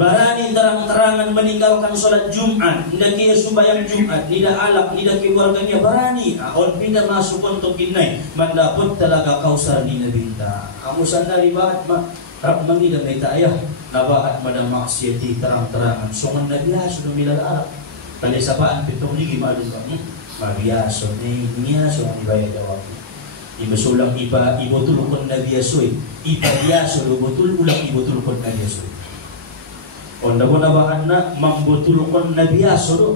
barani terang-terangan meninggalkan sholat Jumat indah kia sumbayang Jumat nida alak nida keluarganya barani on pindah masuk untuk kinai mendaput telaga kausar indah dinda kamu sandari bahat mak rap mangida baita ayah nabahat pada maksiati terang-terangan songan nabiya sudah milal alak kali sapaan pitong ligi malun kamu mabiaso ni niaso ang ibaya jawab. Ibesulang iba ibotulukon na biasoy. Iba biaso lubutul ulang ibotulukon na biasoy. Onda mo nabahan na mambotulukon na biaso do.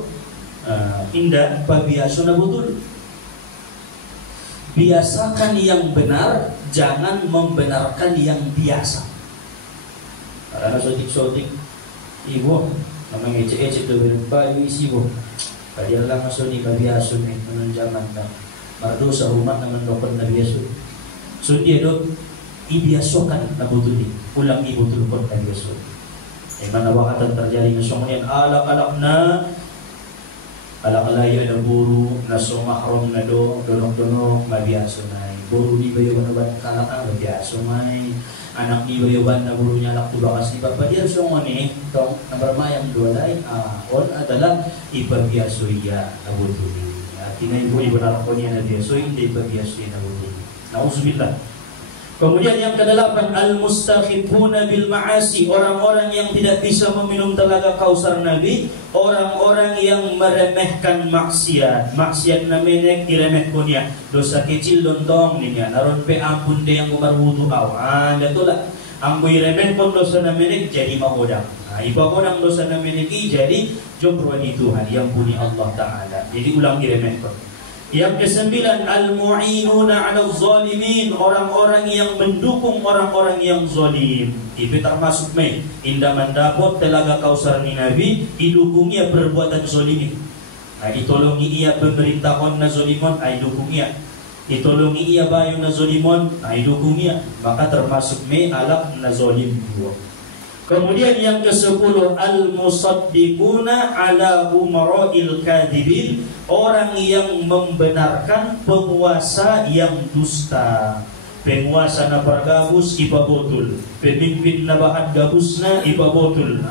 Indah pabiaso na betul. Biasakan yang benar, jangan membenarkan yang biasa. Karena sotik-sotik ibu namanya ecek-ecek do bayu isi ibu. Kaya lang aso ni kabiyaso ni anong zaman na mardosa umat naman dokon na biyaso. So dia do ibiyasokan na butuli ulang ibutul kon kabiyaso. Manawakatan terjadi na sumunian alak-alak na alak-alaya na buru na sumahrom na do donong-donong mabiyaso na buru ni bayo ban kalak mabiyaso may anak ni bayoban na buru niya alak tubakas ni bapadiyar sumuni tong nabarmayang dualay on adalah ipabiyaso iya na butuli. Tinay po ibanar ko niya na biyaso hindi ipabiyaso iya na butuli. Nauzubillah. Kemudian yang kedelapan, al-mustakhibuna bil ma'asi, orang-orang yang tidak bisa meminum telaga kausar Nabi, orang-orang yang meremehkan maksiat. Maksiat namanya diremeh kunya, dosa kecil dontong niya, naron pe ampun de yang berwudu awan, datulah. Ang remeh pun dosa namanya jadi mahodang. Ibahodang dosa namanya jadi jobro di Tuhan yang punya Allah Ta'ala. Jadi ulang diremeh pun. Yang kesembilan, al-mu'inuna 'alal zalimin, orang-orang yang mendukung orang-orang yang zalim. Itu termasuk indah mendapot telaga kausar ni Nabi, didukungnya perbuatan zalimin. Ditolongi ia pemerintahan na zalimon, dukung ia. Ditolongi ia bayu na zalimon, dukung ia. Maka termasuk alak na zalim juga. Kemudian yang ke-10, al-musaddiquna 'ala umara'il kadhibin, orang yang membenarkan penguasa yang dusta. Penguasa na pergabus iba botul, pemimpin na bahat gabusna iba botul.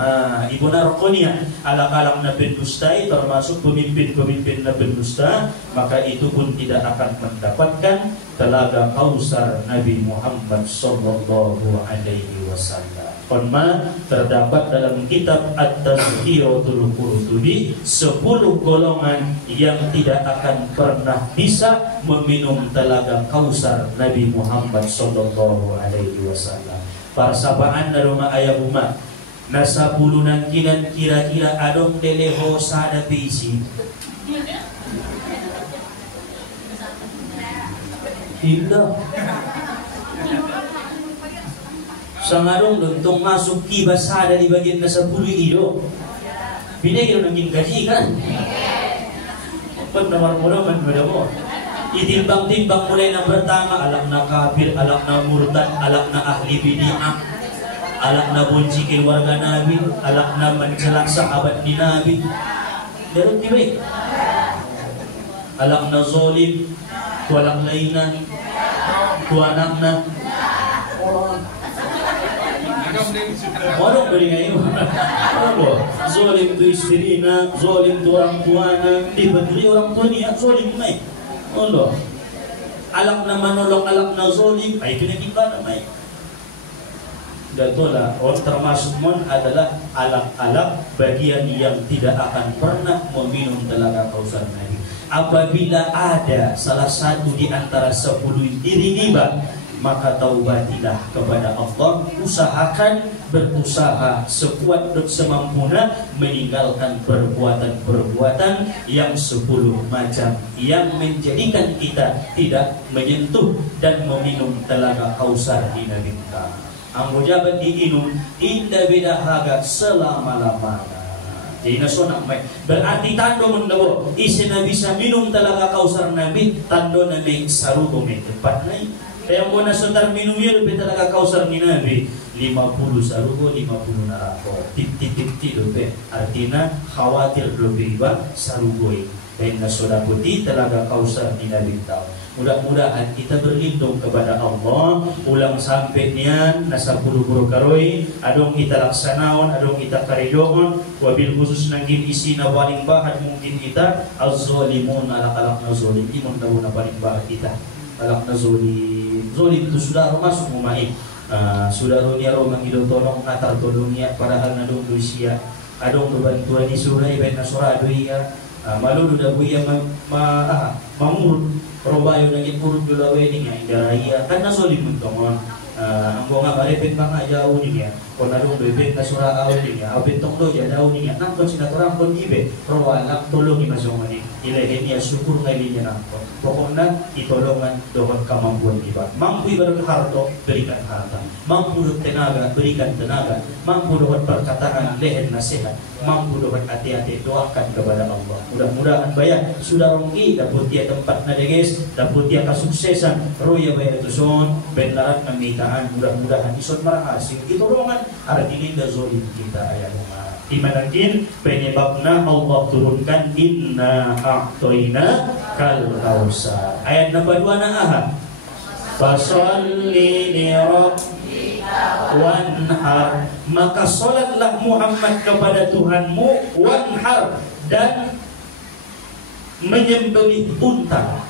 Ibu narkonia alak-alak na pendustai, termasuk pemimpin-pemimpin na pendusta, maka itu pun tidak akan mendapatkan telaga kausar Nabi Muhammad sallallahu alaihi wasallam. Konma terdapat dalam kitab At-Tazkiratul Qurtubi 10 golongan yang tidak akan pernah bisa meminum telaga kausar Nabi Muhammad sallallahu alaihi wasallam. Parsabaan na rumah ayah umat nasa bulunan kinan kira-kira adong deleho sada pisi. Tidak. Sangarong luntong masuk kibasa ada di bagian nasa puluh iyo. Binigyan ng gaji kan? Pag naman mo, itimbang-timbang mulai ng pertama, alak na kafir, alak na murtad, alak na ahli bid'ah, alak na bunci keluarga Nabi, alak na mencelak sahabat ni Nabi. Darun tiba, alak na zolim, tualak laina, tuanak na. Orang beri ngayon, zolim tu istri na, zolim tu orang tua na, diberi orang tua niya, zolim na Allah. Alak na manolong, alak na zolim, ay pinagimba na may. Datola, orang termasuk mon adalah alak-alak bagian yang tidak akan pernah meminum telaga kausar Nabi. Apabila ada salah satu di antara 10 diri riba, maka taubatilah kepada Allah, usahakan berusaha sekuat dan semampunya meninggalkan perbuatan-perbuatan yang 10 macam yang menjadikan kita tidak menyentuh dan meminum telaga kausar di Nabi kita. Ang mujabat diinum indah bidahaga selama-lamanya. Jadi nasonak may berarti tando mendawo isi na bisa minum telaga kausar Nabi, tando na may sarugo may tempat na kaya mo na sundar minum yun, talaga kausar ni Nabi 50 sarugo, 50 narako, 50-50 dope. Artinya khawatir dope iba sarugo. Kaya nasoda putih talaga kausar ni Nabi tau. Mudah-mudahan kita berlindung kepada Allah. Ulang sampai niyan nasa puluh-puluh karoy, adong kita laksanaon, adong kita karidoon. Wabil khusus nanggin isi na paling bahan mungkin kita az-zalimun, alak-alak na zolim, imon daw na paling bahan kita. Alak na zolim itu sudah masuk umai. Sudah dunia romang hidup tolong ngatar dunia padahal nadong Rusia adong kebantuan di surai ben nasora doia malu udah buya mamur robayo naging purut dula wedding ya indaraya kan nasolim mentong anggo nga barepet bang jauh nih ya kon adong bebet nasora aw nih ya abet tong do jauh nih ya nang kon sinatorang kon ibe rowa nak tolong ni masong ni ilahin ya syukur ngalinya nang pokoknya ditolongan dohon kemampuan iba. Mampu ibadah harta, berikan harta. Mampu dohon tenaga, berikan tenaga. Mampu dohon perkataan, lehen nasihat. Mampu dohon hati-hati, doakan kepada Allah. Mudah-mudahan bayar sudah rongki, dapur dia tempat nadeges, dapur dia kesuksesan. Roya bayar tuson, bentaran kemitaan. Mudah-mudahan isot marhasil. Ditolongan, artinya zolim kita ayat rumah. Dimanakin penyebabnya Allah turunkan inna a'toina kal kausar. Ayat nomor 2 na aha. Fasolli li rabbika wanhar. Maka salatlah Muhammad kepada Tuhanmu, wanhar, dan menyembelih unta,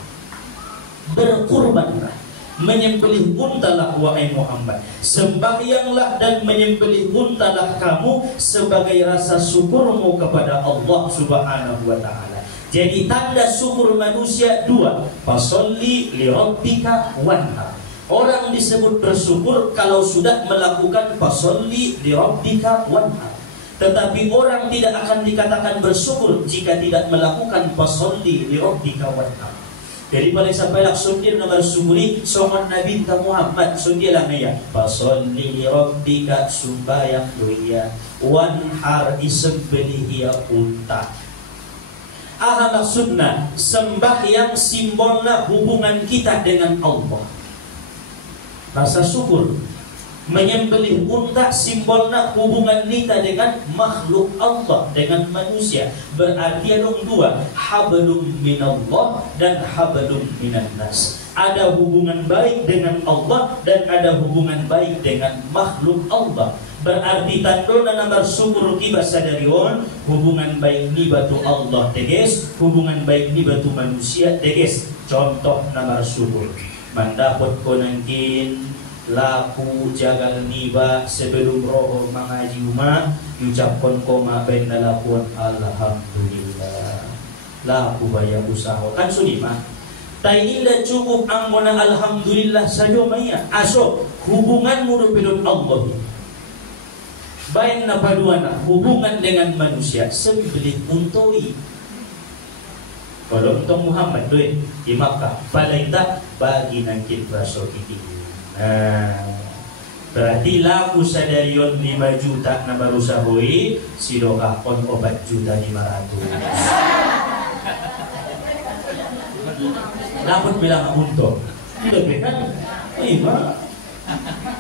berkurbanlah. Menyembelih untalah wahai Muhammad, sembahyanglah dan menyembelih untalah kamu sebagai rasa syukurmu kepada Allah Subhanahu wa taala. Jadi tanda syukur manusia 2, fasolli li rabbika wanhar. Orang disebut bersyukur kalau sudah melakukan fasolli li rabbika wanhar. Tetapi orang tidak akan dikatakan bersyukur jika tidak melakukan fasolli li rabbika wanhar. Jadi paling sampai lak sundir nomor sumuri songon Nabi Muhammad sundir lah ya. Fasolli li rabbika sumbayang doya wanhar isembelihi unta. Aha maksudna sembahyang simbolna hubungan kita dengan Allah. Rasa syukur. Menyembelih unta simbolna hubungan kita dengan makhluk Allah, dengan manusia. Berarti ada dua, hablum minallah dan hablum minannas. Ada hubungan baik dengan Allah dan ada hubungan baik dengan makhluk Allah. Berarti tandona nomor syukur tiba sadarion hubungan baik ni batu Allah teges, hubungan baik ni batu manusia teges. Contoh nomor syukur mandapot ko nangkin laku jagal niba sebelum roh mengaji umah ucapkan koma ben lakuan alhamdulillah laku bayar usaha kan sudima tainda cukup anggona alhamdulillah saja maya aso hubunganmu dengan Allah baik na paduana hubungan dengan manusia sembelih untoi kalau untuk Muhammad doy di Makkah paling tak bagi nangkit rasul ini. Berarti laku sadarion 5 juta na baru sahoy sidoka kon 4 juta 500. Dapat bilang untung. Lebih kan? Ima.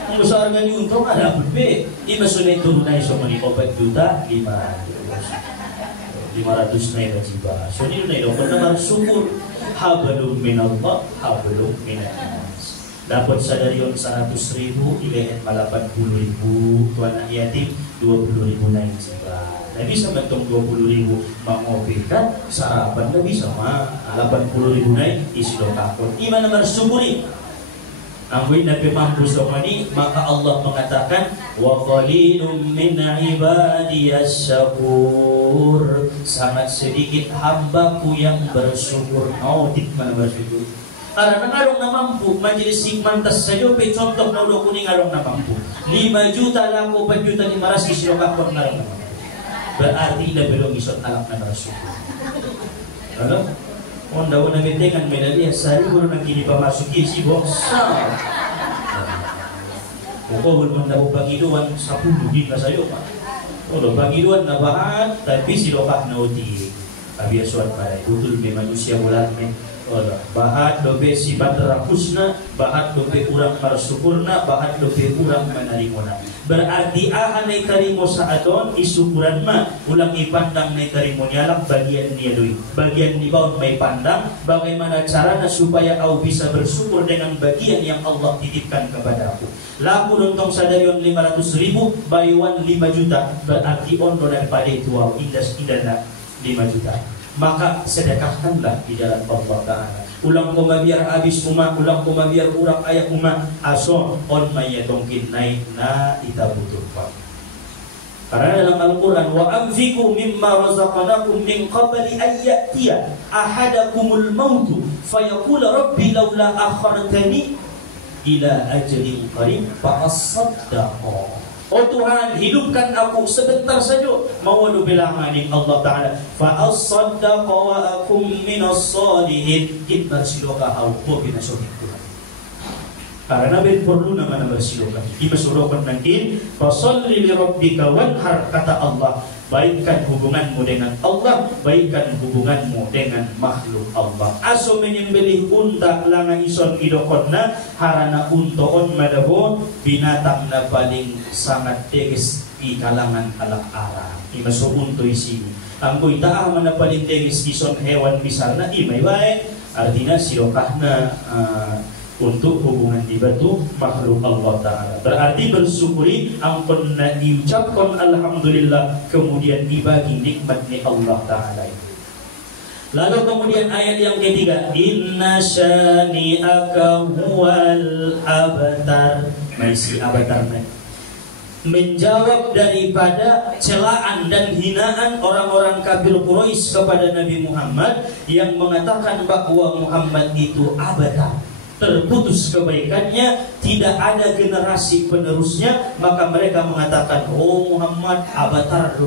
Ang besar nga ni untung ada dapat be. Ima sunay turunay so mani 4 juta 500 na jiba. So ni na ilo kon na syukur hablum minallah hablum minannas. Dapat sadarion 100.000 ilahin 80.000 tuan anak yatim 20.000 naik jiba. Nah bisa bentuk 20.000 mengopi kan sarapan nggak bisa mah 80.000 naik isi dokakon. Gimana bersyukuri? Angguin Nabi mampu somani maka Allah mengatakan wa qalilum min ibadiyas syakur. Sangat sedikit hambaku yang bersyukur. Oh, mana bersyukur? Karena ngarong na mampu majelis mantas saja pe contoh na ulo kuning ngarong na mampu 5 juta lang o 4 juta 500 isiro kapon ngarong na mampu berarti na belum isot alak na bersyukur ano? Onda na bentengan medalya sari buro nang kini pamasuki si boksa Pokok belum na bagiduan 10 din na sayo pa Odo bagiduan na bahat tapi silokah na uti kabiasuan pada betul me manusia bulan me bahat dobe sifat rakusna, bahat dobe urang marsyukurna, bahat dobe urang manarimona. Berarti ahanay tarimo sa adon isukuran ma ulang ipandang na tarimo nyalak bagian niya doy. Bagian ni baon may pandang bagaimana caranya supaya au bisa bersyukur dengan bagian yang Allah titipkan kepada aku. Laku dontong sadarion 500.000 bayuan 5 juta berarti ondo daripada itu wow indas-indana 5 juta. Maka sedekahkanlah di jalan Allah Ta'ala. Ulang koma biar habis umat, ulang koma biar urang ayak umat aso on maya dongkin naik na ita butuh. Karena dalam Al-Quran wa anfiqu mimma razaqnakum min qabli an ya'tiya ahadakumul mautu fayaqula rabbi laula akhartani ila ajalin qarib fa asaddaqa. Oh Tuhan, hidupkan aku sebentar saja. Mawadu bilanganin Allah Ta'ala fa asaddaqa wa akum minas salihin. Kita bersiloka haupo binasohin Tuhan. Karena ben perlu nama bersiloka. Kita suruhkan nanti fasalli li rabbika wanhar kata Allah. Baikkan hubunganmu dengan Allah, baikkan hubunganmu dengan makhluk Allah. Aso menyembelih unta langa ison idokonna harana untoon madabo binatang na paling sangat teges di kalangan alak ara. Imaso unto isini. Anggoy taah mana paling teges ison hewan misalna imay baik. Artinya silokahna untuk hubungan dibatu makhluk Allah Ta'ala. Berarti bersyukuri ampun na diucapkan alhamdulillah kemudian dibagi nikmatnya Allah Ta'ala. Lalu kemudian ayat yang ketiga inna syani'aka huwal abtar. Maisi abtar menjawab daripada celaan dan hinaan orang-orang kafir Quraisy kepada Nabi Muhammad yang mengatakan bahwa Muhammad itu abtar, terputus kebaikannya, tidak ada generasi penerusnya, maka mereka mengatakan, oh Muhammad abatar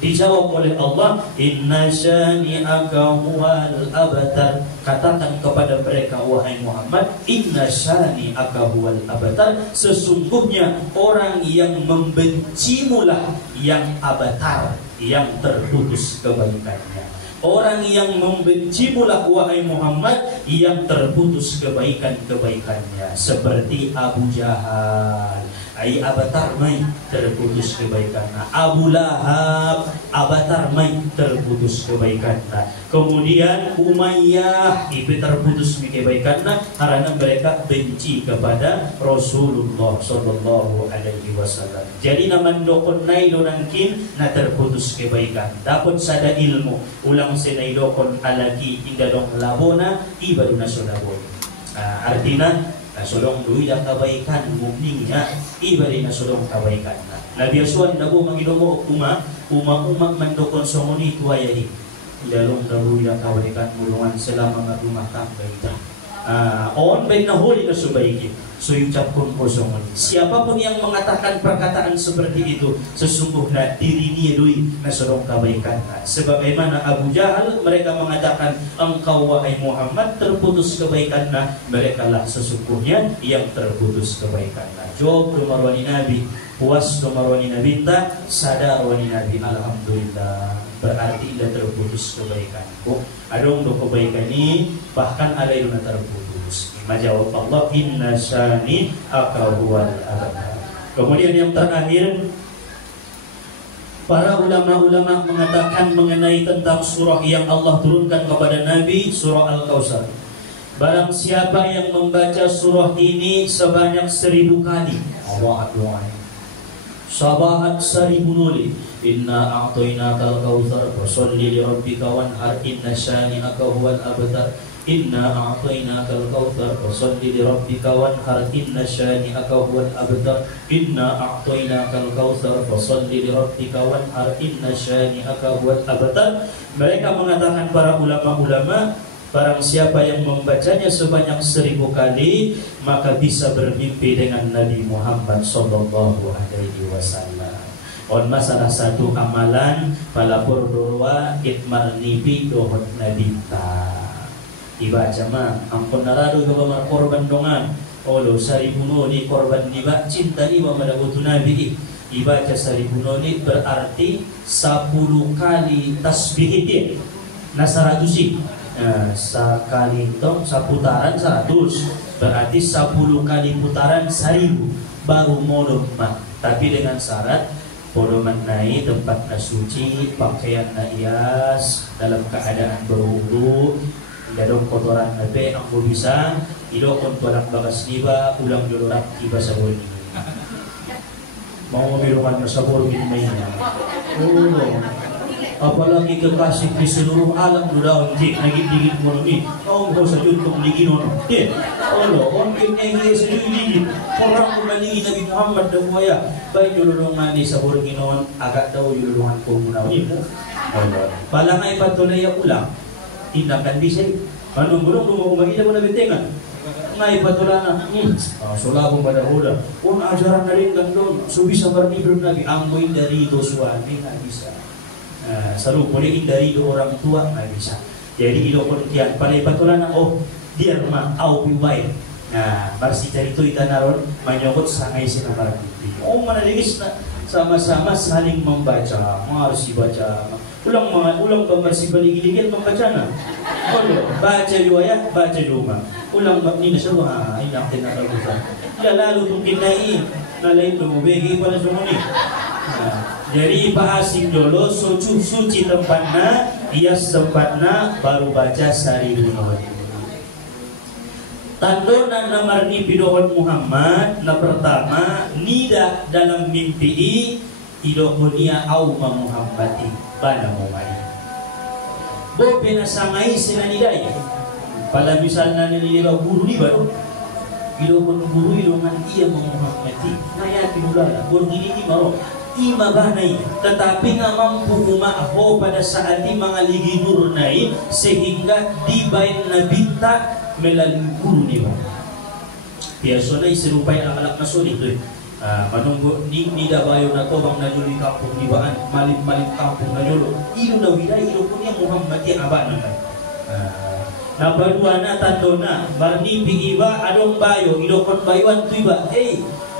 Dijawab oleh Allah, inna syani'aka huwal abtar. Katakan kepada mereka, wahai Muhammad, inna syani'aka huwal abtar, sesungguhnya orang yang membencimulah yang abtar, yang terputus kebaikannya. Orang yang membencimulah wahai Muhammad, yang terputus kebaikan-kebaikannya, seperti Abu Jahal, ai abatar mai terputus kebaikannya. Abu Lahab abatar mai terputus kebaikannya. Kemudian Umayyah itu terputus kebaikannya karena mereka benci kepada Rasulullah sallallahu alaihi wasallam. Jadi naman dokon nai lonangkin na terputus kebaikan. Dapat sada ilmu ulang senai dokon alaki inda dong labona ibadu nasionabon. Artinya sodong dui dah kebaikan mukminnya ibari na sodong kebaikan. Nabi Yasuan nabu mangidomo umat mendokon somoni tuayari dalong dabu dah kebaikan mulungan selama rumah tangga kita. On baik na huli na subaiki. So ucapkan kosong. Siapapun yang mengatakan perkataan seperti itu, sesungguhnya diri dia dui na sodong kebaikan. Sebagaimana Abu Jahal mereka mengatakan engkau wahai Muhammad terputus kebaikannya, mereka lah sesungguhnya yang terputus kebaikannya. Jawab kemarwani Nabi, puas kemarwani Nabi, tak sadar wani Nabi, alhamdulillah. Berarti tidak terputus kebaikanku. Adong do kebaikan ini bahkan ada yang terputus. Majawab Allah, inna syani akahuwal abtar. Kemudian yang terakhir, para ulama-ulama mengatakan mengenai tentang surah yang Allah turunkan kepada Nabi, surah Al-Kautsar. Barang siapa yang membaca surah ini sebanyak 1000 kali, Allah doa. Sabahat 1000 nuli. Inna a'tainakal kautsar fasholli li rabbika wanhar inna syani'aka huwal abtar. Inna a'tainakal kautsar fasholli li rabbika wanhar inna syani'aka huwal abtar. Inna a'tainakal kautsar fasholli li rabbika wanhar inna syani'aka huwal abtar. Mereka mengatakan para ulama-ulama, barang siapa yang membacanya sebanyak 1000 kali, maka bisa bermimpi dengan Nabi Muhammad sallallahu alaihi wasallam. On masalah satu amalan palapor dorwa itmar nipi dohot nabita. Dibaca mah ampun narado ke pamar korban dongan. Olo 1000 ni korban diba cinta ni mamadabutu nabi. Dibaca 1000 ni berarti 10 kali tasbih itu. Nah 100 sih. Sekali dong seputaran 100. Berarti 10 kali putaran 1000 baru modom mah. Tapi dengan syarat podoman naik tempat suci, pakaian hias dalam keadaan berwudu, dadong kotoran nabe anggo bisa, idokon tolak bagas niba, ulang dolorak tiba sabun ini. Mau memirungan sabun ini mainnya. Apalagi kekasih di seluruh alam dudaun jik nagit-digit mo ni kau ko sa jutong liginon Allah on kinegi sa ligit orang kumaligi Nabi Muhammad daw waya bay jululungan ni sa burginon agak daw jululungan ko muna ni Allah pala nga ipatuloy ulang tindakan bisay anong gulong lumagida mo na bentengan nga ipatuloy na sulabong badahula un ajaran na rin gandun subisa barnibro nabi amoy dari doswani na bisa selalu boleh dari orang tua nggak bisa. Jadi ilo penelitian pada patulan dia rumah au piwai. Nah, marsi cari itu ikan naron menyokot sangai sinamar putih. Mana digis sama-sama saling membaca, harus dibaca. Ulang pemersi baligin membaca na. Baca dua ya, baca dua. Ulang ini semua ini yang tidak terbuka. Ya lalu mungkin naik, nalain lumubegi pada semua ni. Jadi bahasing dulu suci tempatnya, hias tempatnya baru baca 1000 nol. Tando na namar ni bidohon Muhammad na pertama nida dalam mimpi idohonia au Muhammadi bana Muhammad. Bo pinasangai sila nidai. Pala misalnya nilila guru ni baru idohon guru idongan iya Muhammadi. Naya tinulala gini ni maro. Imabanay, tetapi nga mampu umaaho pada saat di mga liginur nai sehingga dibayin na bita melalui guru niya. Biasa na isirupay ang anak na sulit. Menunggu ni dah bayo na to bang najuli kampung di baan malin kampung najulu ilu dah widai ilu punya Muhammad yang abad namai na badua na tandona barni pigiba adong bayo ilokon bayuan tuiba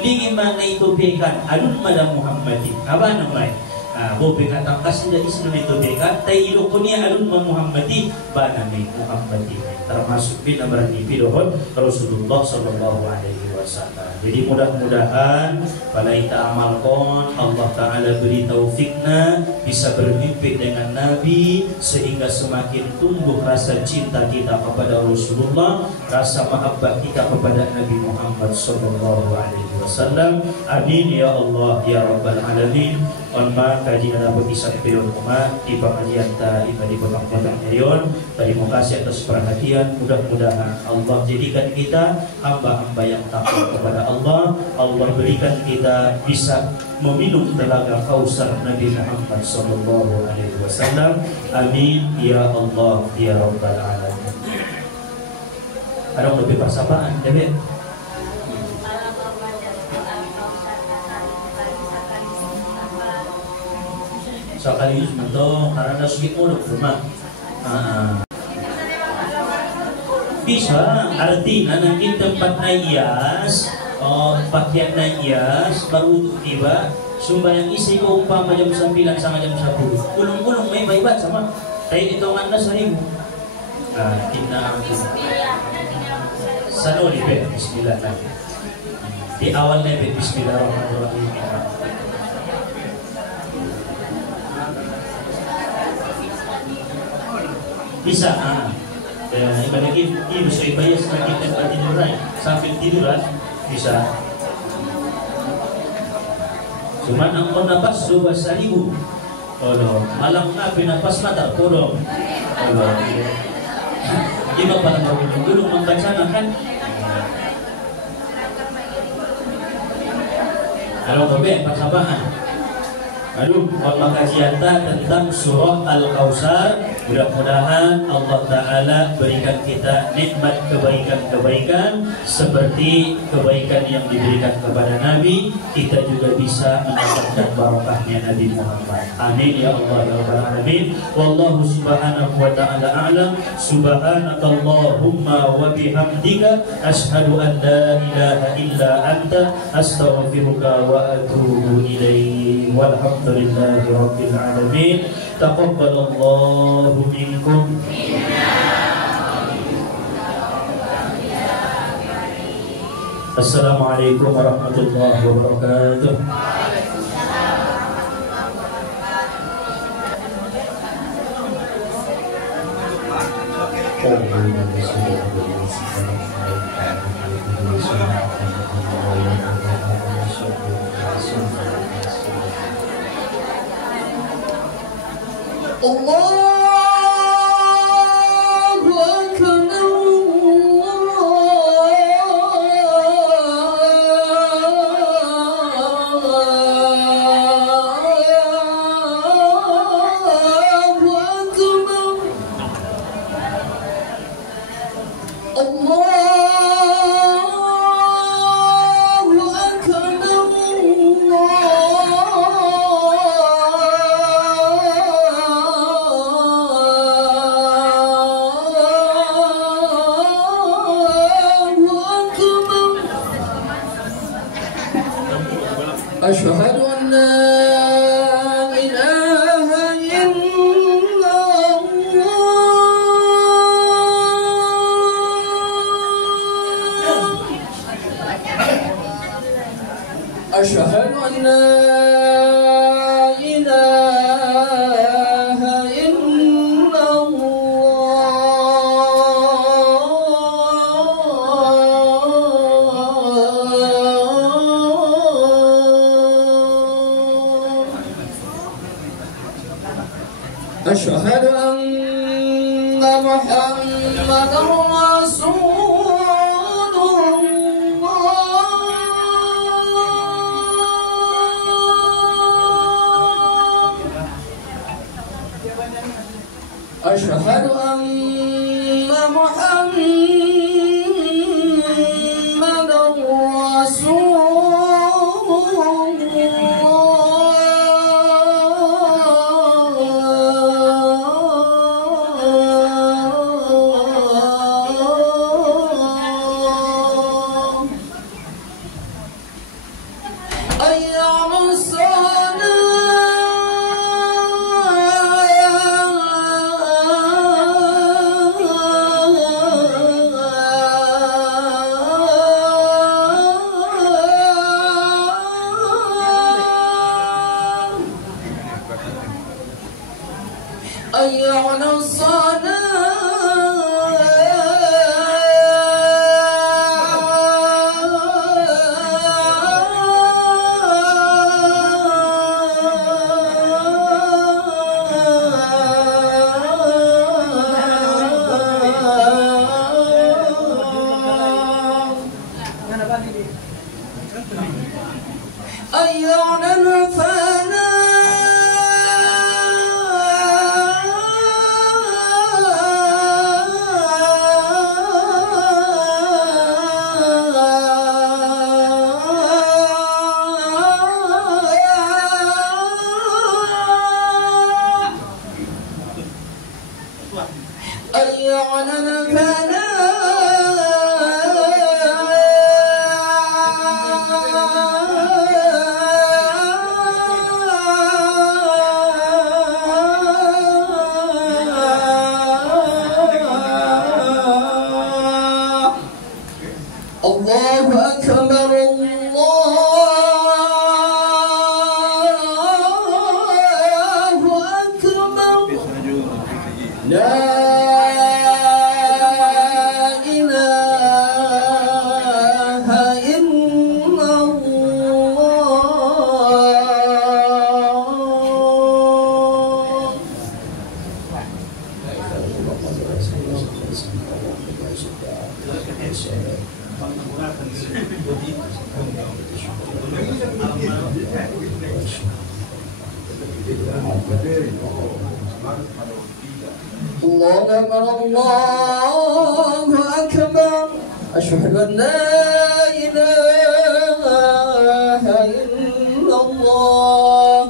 lingi mana itu pekan adun mada Muhammadi abad namai bo pekan tangkas jadi senang itu pekan tai ilokonia adun Muhammadi bana ni Muhammadi termasuk bin berani pidohon Rasulullah sallallahu alaihi wasallam. Jadi mudah-mudahan pada kita amalkan Allah Ta'ala beri taufikna bisa bermimpi dengan Nabi sehingga semakin tumbuh rasa cinta kita kepada Rasulullah, rasa mahabbah kita kepada Nabi Muhammad sallallahu alaihi wasallam. Amin ya Allah ya rabbal alamin. Onma kaji ada berkisah peyon di pengajian tadi di petang-petang nyayon. Terima kasih atas perhatian. Mudah-mudahan Allah jadikan kita hamba-hamba yang takut kepada Allah. Allah berikan kita bisa meminum telaga Kausar Nabi Muhammad sallallahu alaihi wasallam. Amin ya Allah ya rabbal alamin. Ada lebih persapaan, David? Sekali mentok karena sedikit mulut rumah. Bisa artinya nanti tempat naias pakaian naias baru untuk tiba sumbayang isi ko umpama jam 9 sama jam 10 ulung-ulung may baybat sama tayo hitungan na 1,000 tina sanoli be bismillah lagi di awal na be bismillahirrahmanirrahim bisa lagi ibu saya bayar sedikit tempat tiduran sambil tiduran bisa cuman angkon napas 12,000 malam ngapi napas mata kodong ini pada mau dulu membaca kan kalau kebe persamaan Allah kajian tentang surah Al-Kausar. Mudah-mudahan Allah Ta'ala berikan kita nikmat kebaikan-kebaikan seperti kebaikan yang diberikan kepada Nabi. Kita juga bisa mendapatkan barokahnya Nabi Muhammad. Amin ya Allah ya Rabbal alamin. Wallahu subhanahu wa ta'ala a'lam. Subhanakallahumma wa bihamdika asyhadu an la ilaha illa anta astaghfiruka wa atubu ilaik. Walhamdulillahi rabbil alamin. Taqabbalallahu minkum. Assalamualaikum warahmatullahi wabarakatuh. Asyhadu an la ilaha illallah. Asyhadu an la ilaha أشهد أن محمدا رسول الله أشهد أن محمدا رسول حي على الله أكبر أشهد أن لا إله إلا الله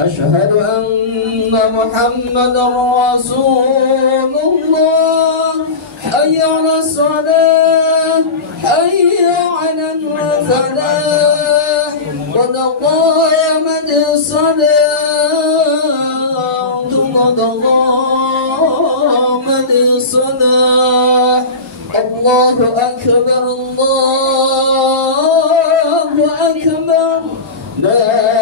أشهد أن محمدا رسول الله حي على الصلاة حي على الفلاح قد قامت الصلاة قد قامت الصلاة الله أكبر الله أكبر لا